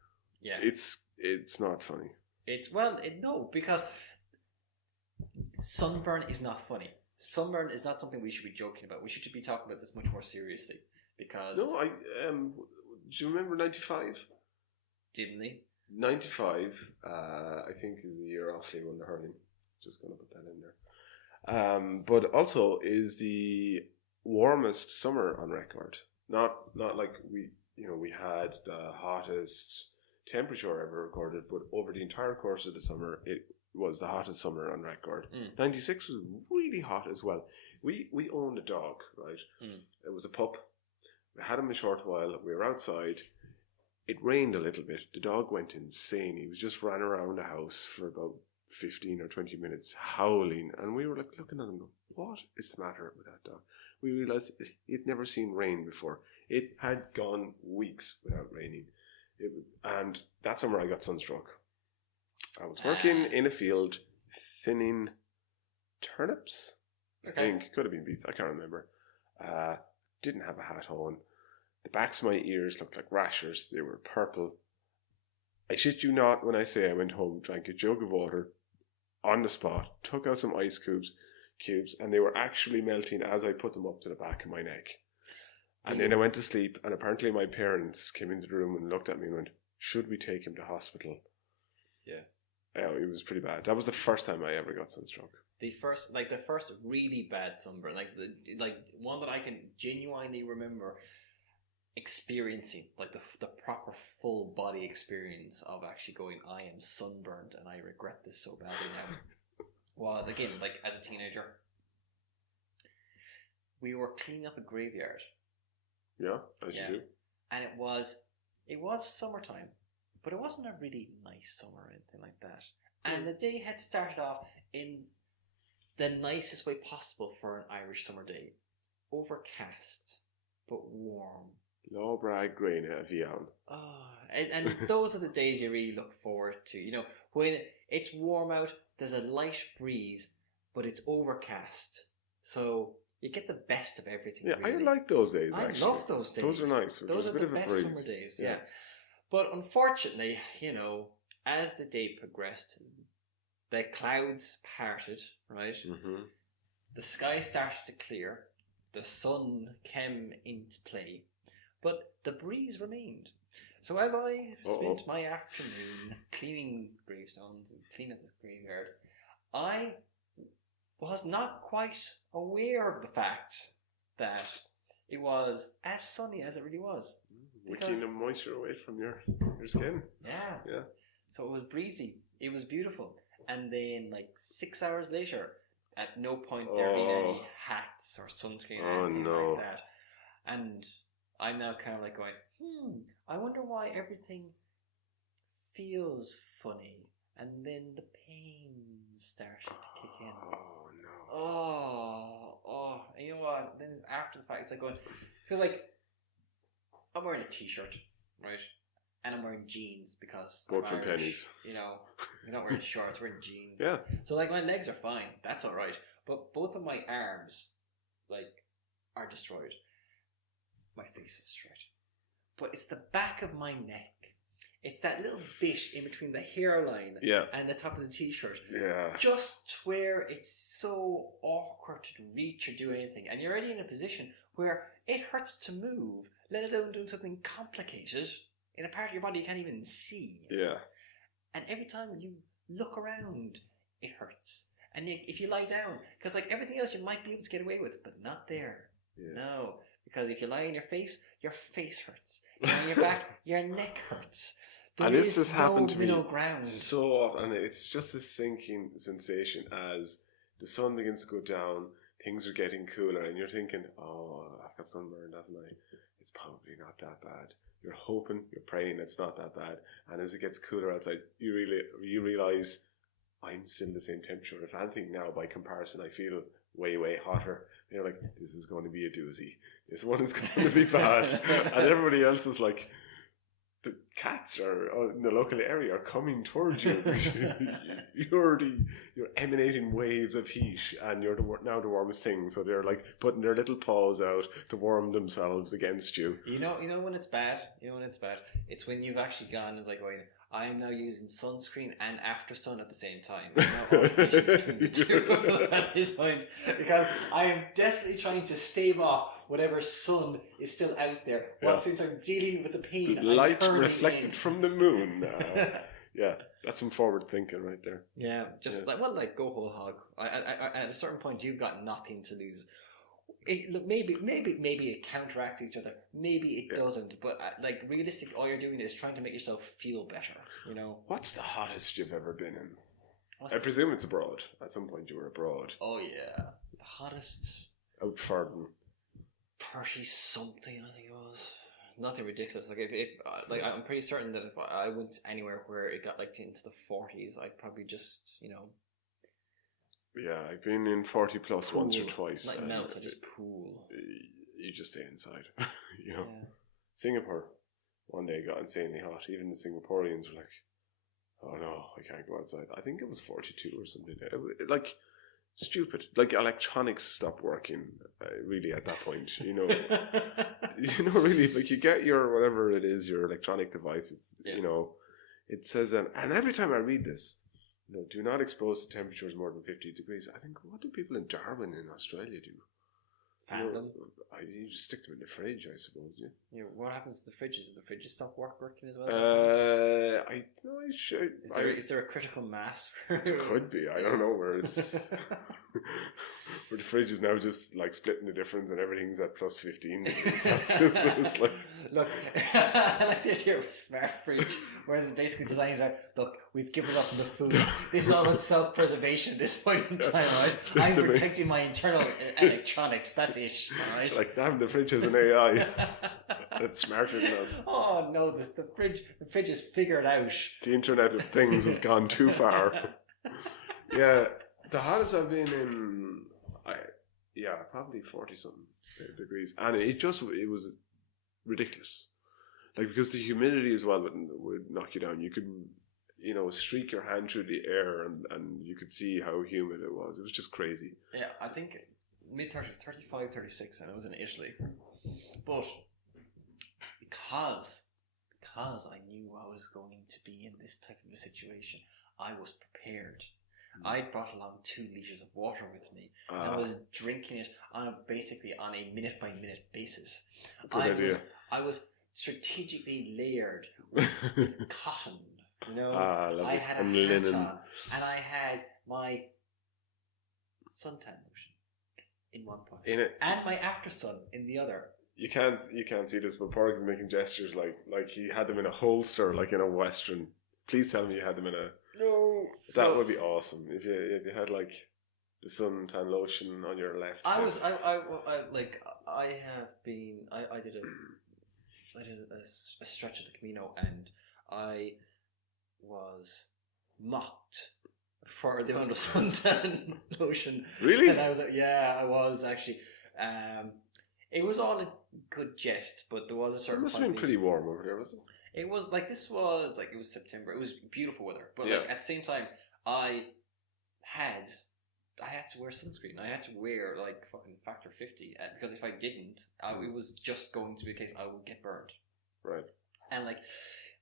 Yeah, it's not funny. No, because sunburn is not funny. Sunburn is not something we should be joking about. We should be talking about this much more seriously. Because do you remember 95? Didn't they? 95, I think, is the year Offaly won the hurling. Just going to put that in there. But also is the warmest summer on record. Not like we had the hottest temperature ever recorded, but over the entire course of the summer, it was the hottest summer on record. 96 was really hot as well. We owned a dog, right? It was a pup. We had him a short while. We were outside. It rained a little bit. The dog went insane. He was just ran around the house for about 15 or 20 minutes howling, and we were like looking at him going, what is the matter with that dog? We realised it'd never seen rain before. It had gone weeks without raining. And that summer I got sunstroke. I was working in a field thinning turnips, I think. Could have been beets, I can't remember. Didn't have a hat on. The backs of my ears looked like rashers. They were purple. I shit you not when I say I went home, drank a jug of water on the spot, took out some ice cubes, and they were actually melting as I put them up to the back of my neck. And then I went to sleep, and apparently my parents came into the room and looked at me and went, should we take him to hospital? Yeah. It was pretty bad. That was the first time I ever got sunstroke. The first really bad sunburn, like one that I can genuinely remember experiencing, like the proper full body experience of actually going, I am sunburned and I regret this so badly now, was again, like as a teenager, we were cleaning up a graveyard. Yeah, as you do. And it was summertime, but it wasn't a really nice summer or anything like that. And the day had started off in the nicest way possible for an Irish summer day. Overcast, but warm. Lawbrag Graina Vian. Oh, and those are the days you really look forward to. You know, when it's warm out, there's a light breeze, but it's overcast. So you get the best of everything. Yeah, really. I like those days, actually. I love those days. Those are nice. Those are the best summer days, yeah. But unfortunately, you know, as the day progressed, the clouds parted, right? Mm-hmm. The sky started to clear. The sun came into play. But the breeze remained. So as I spent my afternoon cleaning gravestones and cleaning this graveyard, I was not quite aware of the fact that it was as sunny as it really was. Wicking the moisture away from your skin. Yeah. So it was breezy. It was beautiful. And then like 6 hours later, at no point there being any hats or sunscreen or anything like that. And I'm now kind of like going, I wonder why everything feels funny. And then the pain started to kick in. Oh, no. Oh. And you know what? Then after the fact, it's like going, because like, I'm wearing a t-shirt, right? And I'm wearing jeans because both from pennies. You know, you're not wearing shorts, we're wearing jeans. Yeah. So like my legs are fine. That's all right. But both of my arms, like, are destroyed. My face is straight. But it's the back of my neck. It's that little bit in between the hairline and the top of the t-shirt. Yeah. Just where it's so awkward to reach or do anything. And you're already in a position where it hurts to move, let alone doing something complicated in a part of your body you can't even see. Yeah. And every time you look around, it hurts. And if you lie down, because like everything else you might be able to get away with, but not there. Yeah. No. Because if you lie on your face hurts. If you're on your back, your neck hurts. And this has happened to me so often, and it's just a sinking sensation as the sun begins to go down, things are getting cooler, and you're thinking, I've got sunburned, haven't I? It's probably not that bad. You're hoping, you're praying it's not that bad, and as it gets cooler outside, you realise I'm still the same temperature. If anything now, by comparison, I feel way, way hotter. And you're like, this is going to be a doozy. This one is going to be bad. And everybody else is like, the cats in the local area are coming towards you. you're emanating waves of heat, and you're now the warmest thing. So they're like putting their little paws out to warm themselves against you. You know when it's bad. It's when you've actually gone and it's like going, I am now using sunscreen and after sun at the same time. No alternation between the two at this point, because I am desperately trying to stave off whatever sun is still out there, while at the same time dealing with the pain. The light reflected from the moon. Yeah, that's some forward thinking right there. Yeah, like go whole hog. At a certain point, you've got nothing to lose. Maybe it counteracts each other. Maybe it doesn't. But like realistically, all you're doing is trying to make yourself feel better. You know. What's the hottest you've ever been in? I presume it's abroad. At some point you were abroad. Oh yeah, the hottest. Out farting. 30 something, I think it was. Nothing ridiculous. Like if like I'm pretty certain that if I went anywhere where it got like into the 40s, I'd probably just Yeah, I've been in 40 plus pool. once or twice. Like melt, I just pool. You just stay inside. Yeah. Singapore, one day got insanely hot. Even the Singaporeans were like, "Oh no, I can't go outside." I think it was 42 or something. Like stupid. Like electronics stopped working. Really, at that point, really, if like you get your whatever it is, your electronic device, it's it says, and every time I read this, do not expose to temperatures more than 50 degrees. I think, what do people in Darwin in Australia do? Fan them? You just stick them in the fridge, I suppose. Yeah. What happens to the fridges? Did the fridges stop working as well? Is there a critical mass? It could be. I don't know where it's. Where the fridge is now just like splitting the difference and everything's at plus 15. It's like. Look, I like the idea of a smart fridge where the basically designs are, look, we've given up on the food. This is all about self-preservation at this point in time, right? I'm protecting my internal electronics. That's it, right? Like, damn, the fridge has an AI. That's smarter than us. Oh no, the fridge is figured out. The Internet of Things has gone too far. Yeah, the hottest I've been in, probably 40 something degrees, and it was ridiculous. Like, because the humidity as well would knock you down. You could, streak your hand through the air and you could see how humid it was. It was just crazy. Yeah, I think mid-30s, 35, 36, and it was in Italy. But because I knew I was going to be in this type of a situation, I was prepared. I brought along 2 liters of water with me. I was drinking it basically on a minute by minute basis. Good idea. I was strategically layered with cotton. I had a hat on, and I had my suntan lotion in one pocket, and my after sun in the other. You can't see this, but Padraic is making gestures like he had them in a holster, like in a Western. Please tell me you had them in a. No. That would be awesome if you had like the suntan lotion on your left. I did a stretch of the Camino, and I was mocked for the amount of suntan lotion. Really? And I was like, yeah, I was actually. It was all a good jest, but there was a certain. It must have been pretty warm over there, wasn't it? It was like it was September. It was beautiful weather, but like at the same time, I had to wear sunscreen. I had to wear like fucking factor 50 because if I didn't, it was just going to be a case I would get burned. Right. And like,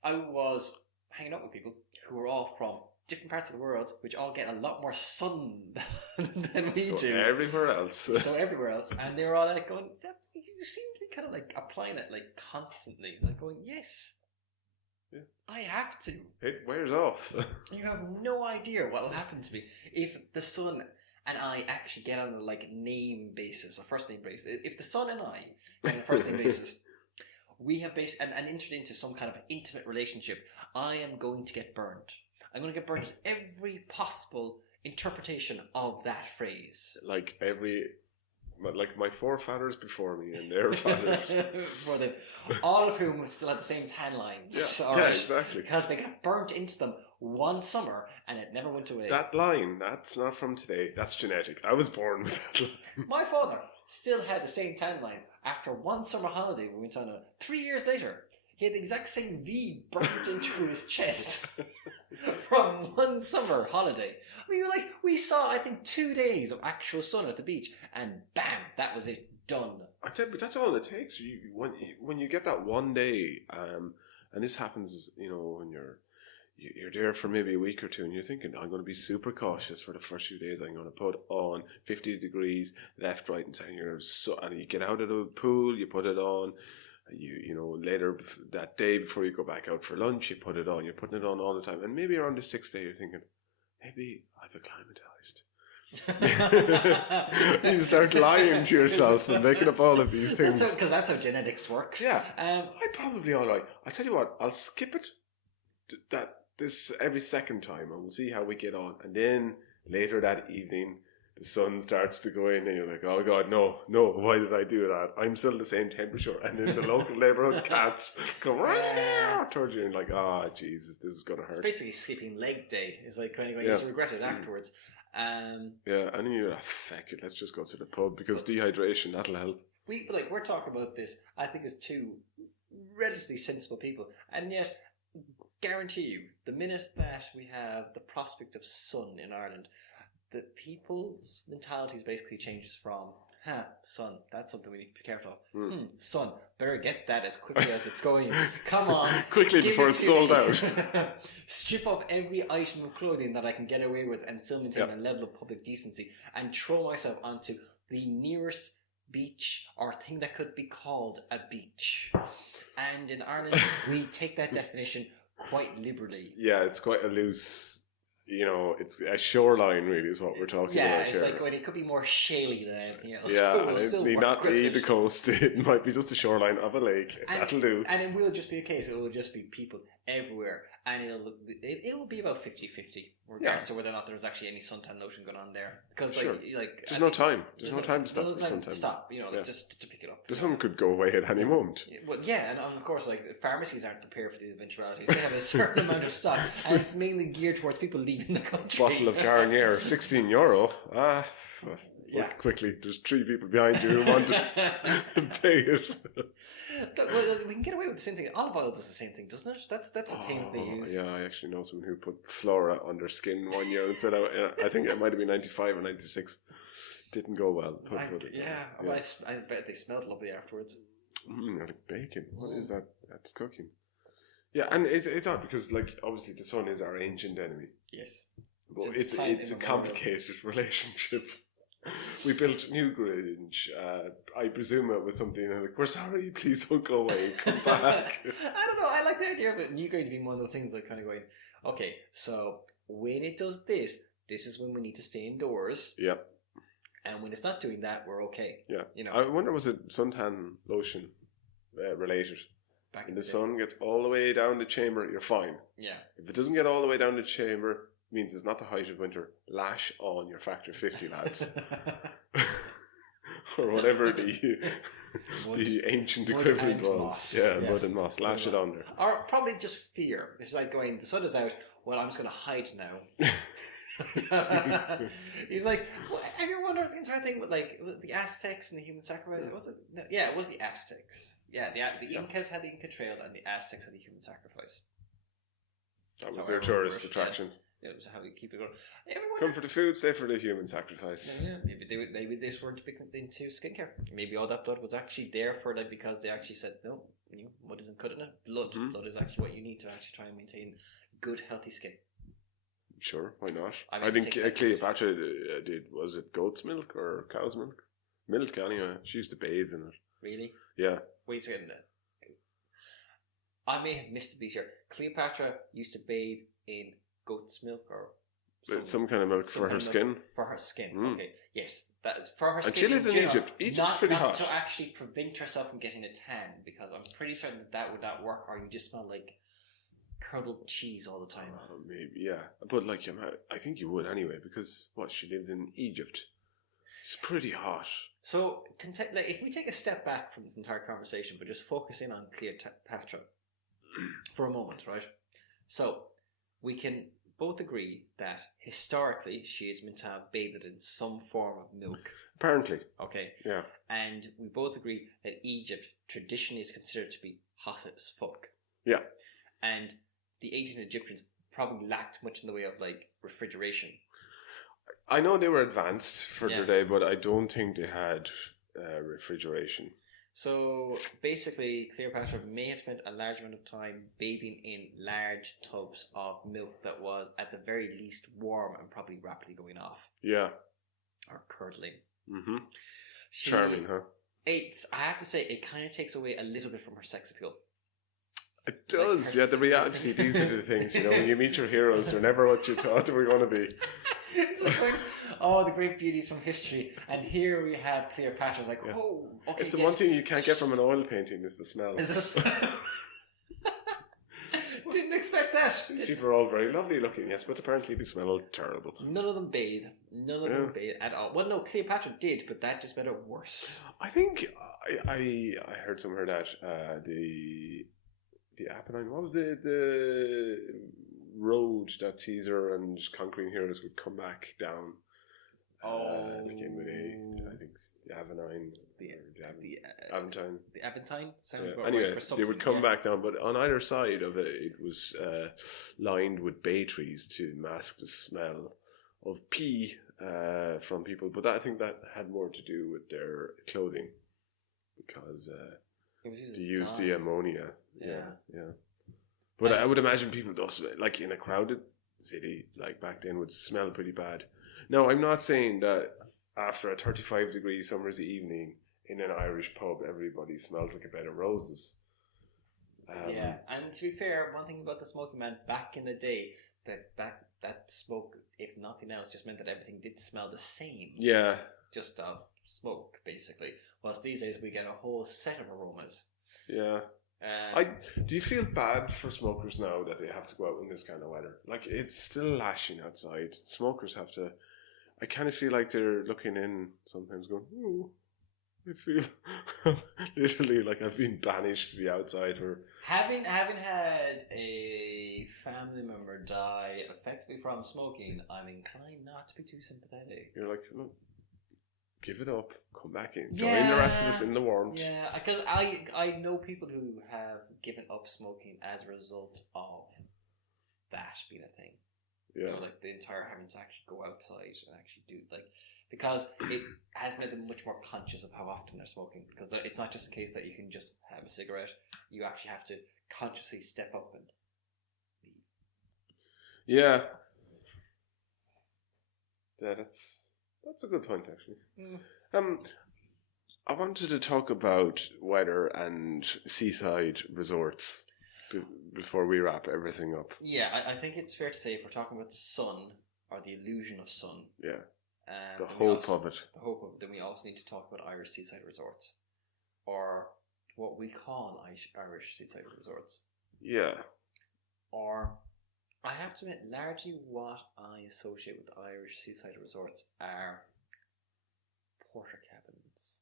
I was hanging out with people who were all from different parts of the world, which all get a lot more sun than we do. Everywhere else. And they were all like going, you seem to be kind of like applying it like constantly. Like going, yes. Yeah. I have to. It wears off. You have no idea what will happen to me if the sun and I actually get on a like name basis, a first name basis. If the sun and I get on a first name basis, we have and entered into some kind of intimate relationship, I am going to get burned. I'm going to get burned with every possible interpretation of that phrase. Like my forefathers before me and their fathers. For them, all of whom still had the same tan lines. Yeah, exactly. Because they got burnt into them one summer and it never went away. That line, that's not from today. That's genetic. I was born with that line. My father still had the same tan line after one summer holiday we went on 3 years later. He had the exact same V burnt into his chest from one summer holiday. We saw, I think, 2 days of actual sun at the beach, and bam, that was it, done. I tell you, but that's all it takes. When you get that one day, and this happens, when you're there for maybe a week or two, and you're thinking, I'm going to be super cautious for the first few days. I'm going to put on 50 degrees left, right, and center. And you get out of the pool, you put it on. Later that day before you go back out for lunch, you put it on. You're putting it on all the time, and maybe around the 6th day, you're thinking, maybe I've acclimatized. You start lying to yourself and making up all of these things. Because that's how genetics works. Yeah, I'm probably all right. I'll tell you what, I'll skip it. That this every second time, and we'll see how we get on. And then later that evening, the sun starts to go in, and you're like, oh God, no, why did I do that? I'm still the same temperature. And then the local neighborhood cats come towards you, and like, oh Jesus, this is gonna hurt. It's basically skipping leg day. It's like kind of going to regret it afterwards. And then you're like, fuck it, let's just go to the pub, because dehydration, that'll help. We're talking about this, I think, as two relatively sensible people, and yet guarantee you, the minute that we have the prospect of sun in Ireland, the people's mentalities basically changes from sun, that's something we need to be careful of. Sun, better get that as quickly as it's going. Come on, quickly before it's sold out. Strip off every item of clothing that I can get away with and still maintain a level of public decency, and throw myself onto the nearest beach or thing that could be called a beach. And in Ireland, we take that definition quite liberally. Yeah, it's quite a loose, it's a shoreline really is what we're talking about. Yeah, it's like when it could be more shaly than anything else. Yeah, and it may not be the coast. It might be just the shoreline of a lake. That'll do. And it will just be a case. It will just be people everywhere. And it'll be about 50-50, regardless of whether or not there's actually any suntan lotion going on there. Because there's no time. There's no time to stop the suntan. Stop, just to pick it up. The sun could go away at any moment. Well, and of course, pharmacies aren't prepared for these eventualities. They have a certain amount of stock, and it's mainly geared towards people leaving the country. Bottle of Garnier, €16. Quickly, there's 3 people behind you who want to pay it. Well, we can get away with the same thing. Olive oil does the same thing, doesn't it? That's a thing that they use. Yeah, I actually know someone who put Flora on their skin one year and said, I think it might have been 95 or 96. Didn't go well. Well, I bet they smelled lovely afterwards. Like bacon. What is that? That's cooking. Yeah, and it's odd because, obviously the sun is our ancient enemy. Yes. But it's a complicated relationship. We built Newgrange. I presume it was something like, we're sorry, please don't go away, come back. I don't know, I like the idea of it. Newgrange being one of those things like kind of going, okay, so when it does this is when we need to stay indoors. Yeah. And when it's not doing that, we're okay. Yeah. I wonder, was it suntan lotion related? Back when the sun gets all the way down the chamber, you're fine. Yeah. If it doesn't get all the way down the chamber, means it's not the height of winter. Lash on your factor 50, lads. Or whatever the ancient equivalent was. Moss. Mud and moss. Lash it on there. Or probably just fear. It's like going, the sun is out, well, I'm just going to hide now. He's like, have you ever wondered the entire thing with the Aztecs and the human sacrifice? It was the Aztecs. Yeah, the Incas had the Inca Trail and the Aztecs had the human sacrifice. That was their tourist attraction. Yeah. It was how we keep it going. Come for the food, stay for the human sacrifice. Yeah, maybe they just weren't big into skincare. Maybe all that blood was actually there for because they actually said no, mud isn't cutting it. Blood is actually what you need to actually try and maintain good, healthy skin. Sure, why not? I think Cleopatra did. Was it goat's milk or cow's milk? Milk, anyway. She used to bathe in it. Really? Yeah. Wait a second. I may have missed a beat here. Cleopatra used to bathe in goat's milk or some kind of milk for her skin. For her skin, okay. Yes. For her skin. And she lived in Egypt. Egypt's pretty hot. Not to actually prevent herself from getting a tan, because I'm pretty certain that would not work, or you just smell like curdled cheese all the time. Maybe, yeah. But I think you would anyway, because she lived in Egypt. It's pretty hot. So, if we take a step back from this entire conversation, but just focus in on Cleopatra for a moment, right? So, we can both agree that historically she is meant to have bathed in some form of milk. Apparently. Okay. Yeah. And we both agree that Egypt traditionally is considered to be hot as fuck. Yeah. And the ancient Egyptians probably lacked much in the way of refrigeration. I know they were advanced for their day, but I don't think they had refrigeration. So basically, Cleopatra may have spent a large amount of time bathing in large tubs of milk that was at the very least warm and probably rapidly going off. Yeah. Or curdling. Mm-hmm. Charming, huh? I have to say, it kind of takes away a little bit from her sex appeal. It does, the reality. These are the things, when you meet your heroes, they're never what you thought they were going to be. It's like going, the great beauties from history, and here we have Cleopatra. It's like, okay. It's the one thing you can't get from an oil painting is the smell. Didn't expect that. These people are all very lovely looking, yes, but apparently they smell terrible. None of them bathe. None of them bathe at all. Well, no, Cleopatra did, but that just made it worse. I think I heard somewhere that the Apennine, what was the road that Caesar and conquering heroes would come back down? Begin with I think the Aventine. The Aventine. The Aventine sounds about anyway, right for they would come back down, but on either side of it, it was lined with bay trees to mask the smell of pee from people. But I think that had more to do with their clothing because they used the ammonia. Yeah. But I would imagine people, like in a crowded city, like back then, would smell pretty bad. No, I'm not saying that after a 35-degree summer's evening in an Irish pub, everybody smells like a bed of roses. And to be fair, one thing about the smoking man back in the day, that smoke, if nothing else, just meant that everything did smell the same. Yeah. Just smoke, basically. Whilst these days we get a whole set of aromas. Yeah. Do you feel bad for smokers now that they have to go out in this kind of weather? Like, it's still lashing outside. Smokers have to... I kind of feel like they're looking in sometimes going, oh, I feel literally like I've been banished to the outside. Or having had a family member die effectively from smoking, I'm inclined not to be too sympathetic. You're like, look, give it up, come back in, join the rest of us in the warmth. Yeah, because I know people who have given up smoking as a result of that being a thing. Yeah. You know, like the entire having to actually go outside and actually do because it has made them much more conscious of how often they're smoking. Because it's not just a case that you can just have a cigarette; you actually have to consciously step up and leave. Yeah. Yeah, that's a good point actually. I wanted to talk about weather and seaside resorts before we wrap everything up. Yeah, I think it's fair to say if we're talking about sun or the illusion of sun. Yeah. The hope of it. Then we also need to talk about Irish seaside resorts, or what we call Irish seaside resorts. Yeah. Or, I have to admit, largely what I associate with Irish seaside resorts are porter cabins.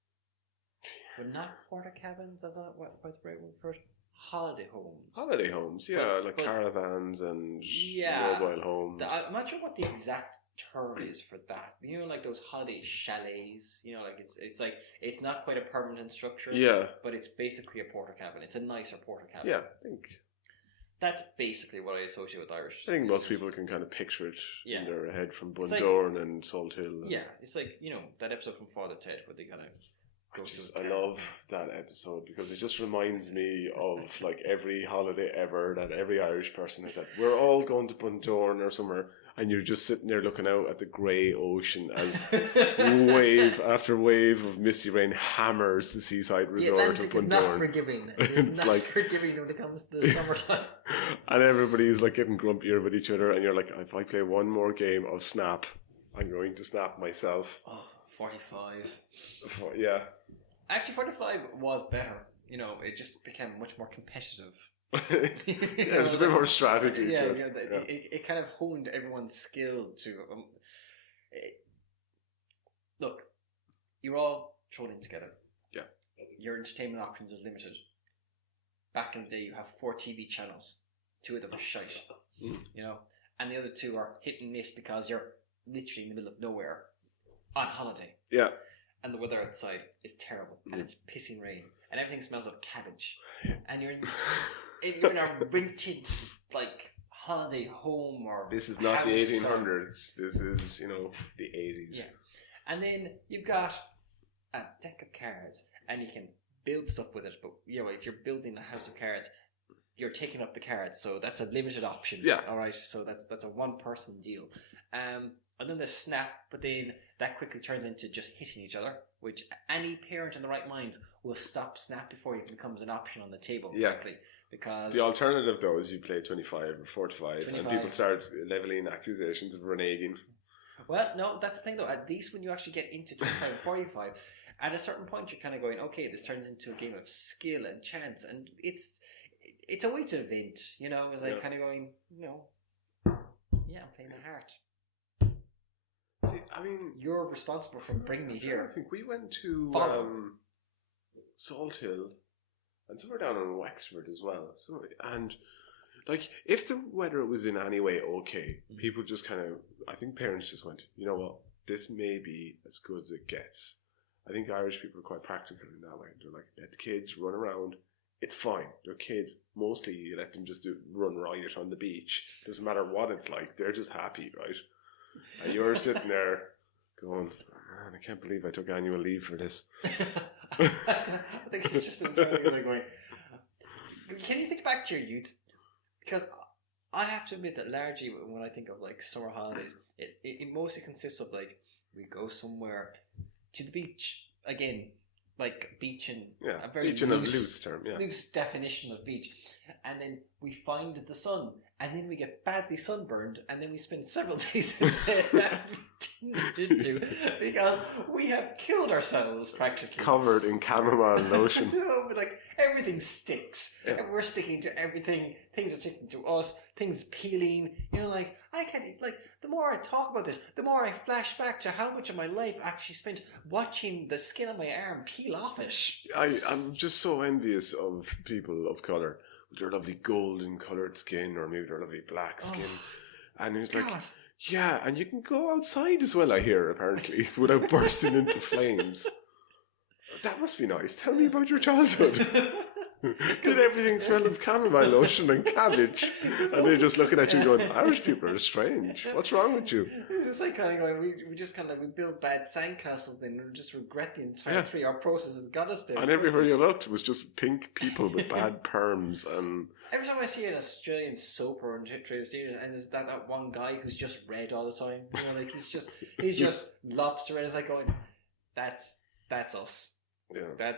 But not porter cabins, that's not what's the right word for it. Holiday homes. Yeah, but caravans and mobile homes. I'm not sure what the exact term is for that. You know, like those holiday chalets. You know, like it's like it's not quite a permanent structure. Yeah, but it's basically a porter cabin. It's a nicer porter cabin. Yeah, I think that's basically what I associate with Irish. I think most people can kind of picture it in their head from Bundoran and Salt Hill. Yeah, it's like, you know, that episode from Father Ted where they kind of. I love that episode because it just reminds me of like every holiday ever that every Irish person has had. We're all going to Bundoran or somewhere, and you're just sitting there looking out at the grey ocean as wave after wave of misty rain hammers the seaside resort of Bundoran. It's not forgiving. It's not forgiving when it comes to the summertime. And everybody's like getting grumpier with each other, and you're like, if I play one more game of Snap, I'm going to snap myself. Oh, 45. Yeah. Actually, 45 was better. You know, it just became much more competitive. It was a bit more strategy. Yeah. It kind of honed everyone's skill to... look, you're all thrown in together. Yeah. Your entertainment options are limited. Back in the day, you have 4 TV channels. 2 of them are shite. You know? And the other 2 are hit and miss because you're literally in the middle of nowhere on holiday. Yeah. And the weather outside is terrible, and it's pissing rain, and everything smells like cabbage, and you're in a rented like holiday home or this is not the 1800s. This is, you know, the 80s. Yeah, and then you've got a deck of cards, and you can build stuff with it. But you know, if you're building a house of cards, you're taking up the cards, so that's a limited option. Yeah. All right. So that's a 1-person deal. And then there's Snap, but then that quickly turns into just hitting each other, which any parent in the right mind will stop Snap before it becomes an option on the table. Yeah. Quickly, because the alternative, though, is you play 25 or 45, 25. and people start levelling accusations of reneging. Well, no, that's the thing, though. At least when you actually get into 25 and 45, at a certain point, you're kind of going, okay, this turns into a game of skill and chance, and it's a way to vent, you know. It's like kind of going, you know, yeah, I'm playing my heart. See, I mean, you're responsible for bringing me here. I think we went to Salt Hill and somewhere down in Wexford as well. So, and like, if the weather was in any way okay, people just kind of, I think parents just went, you know what, this may be as good as it gets. I think Irish people are quite practical in that way. They're like, let the kids run around. It's fine. They're kids. Mostly you let them just run riot on the beach. Doesn't matter what it's like. They're just happy, right? And you're sitting there going, man, I can't believe I took annual leave for this. I think it's just entirely like going, can you think back to your youth? Because I have to admit that largely when I think of like summer holidays, it mostly consists of like, we go somewhere to the beach again, like beach in a very beach in a loose term, loose definition of beach, and then we find the sun, and then we get badly sunburned, and then we spend several days in bed that we didn't do because we have killed ourselves practically, covered in chamomile lotion. No, but like everything sticks, and we're sticking to everything. Things are sticking to us. Things peeling. You know, like I can't like. The more I talk about this, the more I flash back to how much of my life I actually spent watching the skin on my arm peel off it. I'm just so envious of people of colour with their lovely golden coloured skin, or maybe their lovely black skin. And it's like, yeah, and you can go outside as well, I hear, apparently, without bursting into flames. That must be nice. Tell me about your childhood. Did everything smell of chamomile lotion and cabbage? And they're just looking at you going, Irish people are strange. What's wrong with you? It's just like kind of going, we just kind of we build bad sandcastles, then we just regret the entire 3-hour process that got us there. And everywhere you looked was just pink people with bad perms. And every time I see an Australian soap or trade series, and there's that one guy who's just red all the time, you know, like he's just lobster red. It's like going, that's us. Yeah,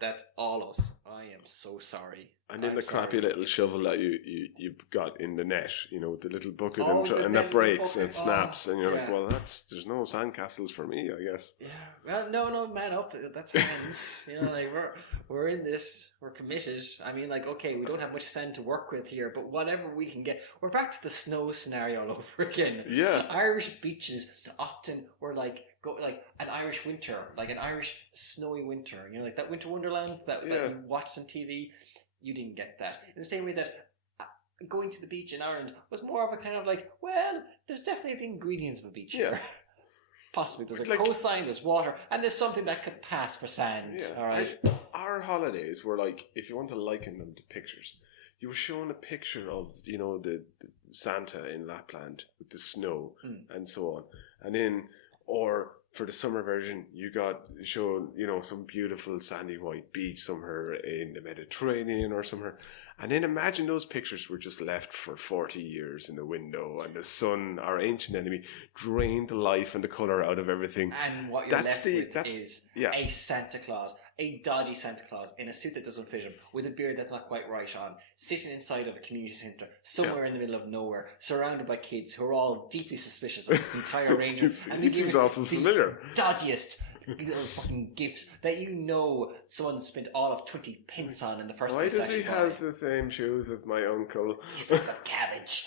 that's all us. I am so sorry. And then the crappy little shovel that you've got in the net, you know, with the little bucket and that breaks and it snaps, and you're like, well, there's no sandcastles for me, I guess. Yeah, well, no, man up. That's hands. You know, like we're in this. We're committed. I mean, like, okay, we don't have much sand to work with here, but whatever we can get. We're back to the snow scenario all over again. Yeah, Irish beaches often were like an Irish winter, like an Irish snowy winter. You know, like that winter wonderland that you watched on TV. You didn't get that. In the same way that going to the beach in Ireland was more of a kind of like, well, there's definitely the ingredients of a beach here. Possibly. There's a coastline, there's water, and there's something that could pass for sand. Yeah. All right. Our holidays were like, if you want to liken them to pictures, you were shown a picture of, you know, the Santa in Lapland with the snow and so on. And then, or for the summer version, you got shown, you know, some beautiful sandy white beach somewhere in the Mediterranean or somewhere. And then imagine those pictures were just left for 40 years in the window, and the sun, our ancient enemy, drained the life and the colour out of everything. And what you're left with is a Santa Claus, a dodgy Santa Claus in a suit that doesn't fit him, with a beard that's not quite right on, sitting inside of a community centre, somewhere in the middle of nowhere, surrounded by kids who are all deeply suspicious of this entire range of... He seems awful familiar. Dodgiest little fucking gifts that you know someone spent all of 20 pence on in the first place. Why does he have the same shoes as my uncle? He's just a cabbage.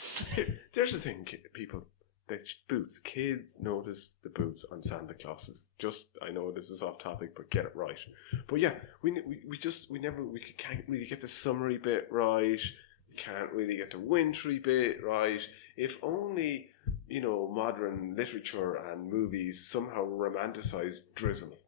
There's the thing, people. The boots. Kids notice the boots on Santa Claus's. Just, I know this is off topic, but get it right. But yeah, we can't really get the summery bit right. We can't really get the wintry bit right. If only, you know, modern literature and movies somehow romanticize drizzle,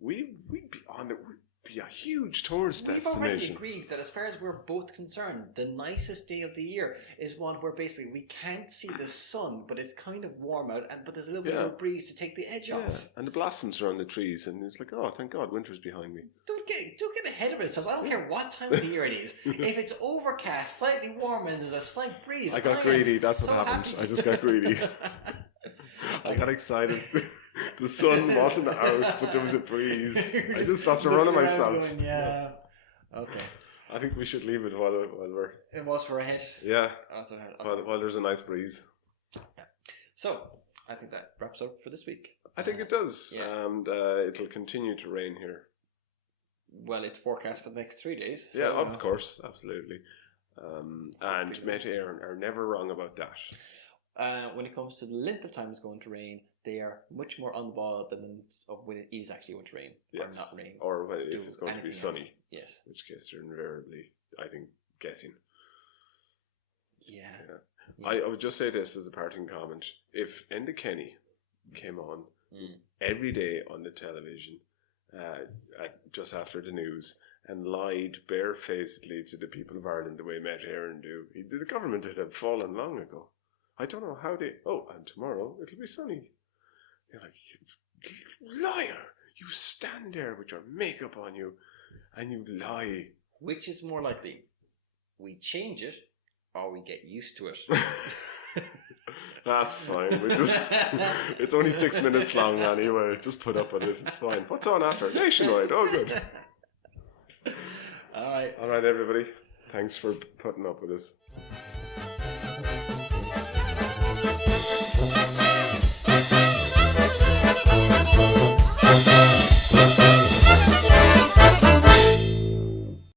we'd be on it. We'd be a huge tourist destination. We've already agreed that as far as we're both concerned, the nicest day of the year is one where basically we can't see the sun, but it's kind of warm out, but there's a little bit of a breeze to take the edge off. And the blossoms are on the trees, and it's like, oh, thank God, winter's behind me. Don't get ahead of yourselves. I don't care what time of the year it is. If it's overcast, slightly warm, and there's a slight breeze, I got greedy. That's what happened. Happy. I just got greedy. I got excited. The sun wasn't out, but there was a breeze. I just started running myself. Going, yeah. Okay. I think we should leave it while we're... It was for a hit? Yeah. Also ahead. Okay. While there's a nice breeze. Yeah. So, I think that wraps up for this week. I think it does. Yeah. And it'll continue to rain here. Well, it's forecast for the next 3 days. So, yeah, of course. Absolutely. And Met Éireann are never wrong about that. When it comes to the length of time it's going to rain, they are much more on the ball than of when it is actually going to rain or not rain. Or when, if it's going to be sunny. Else. Yes. In which case they're invariably, I think, guessing. Yeah. I would just say this as a parting comment. If Enda Kenny came on every day on the television just after the news and lied barefacedly to the people of Ireland the way Met Éireann do, the government would have fallen long ago. I don't know how they... Oh, and tomorrow it'll be sunny. You're like, you liar! You stand there with your makeup on you and you lie. Which is more likely? We change it or we get used to it? That's fine. It's only 6 minutes long anyway. Just put up with it. It's fine. What's on after? Nationwide. Oh, good. All right, everybody. Thanks for putting up with us.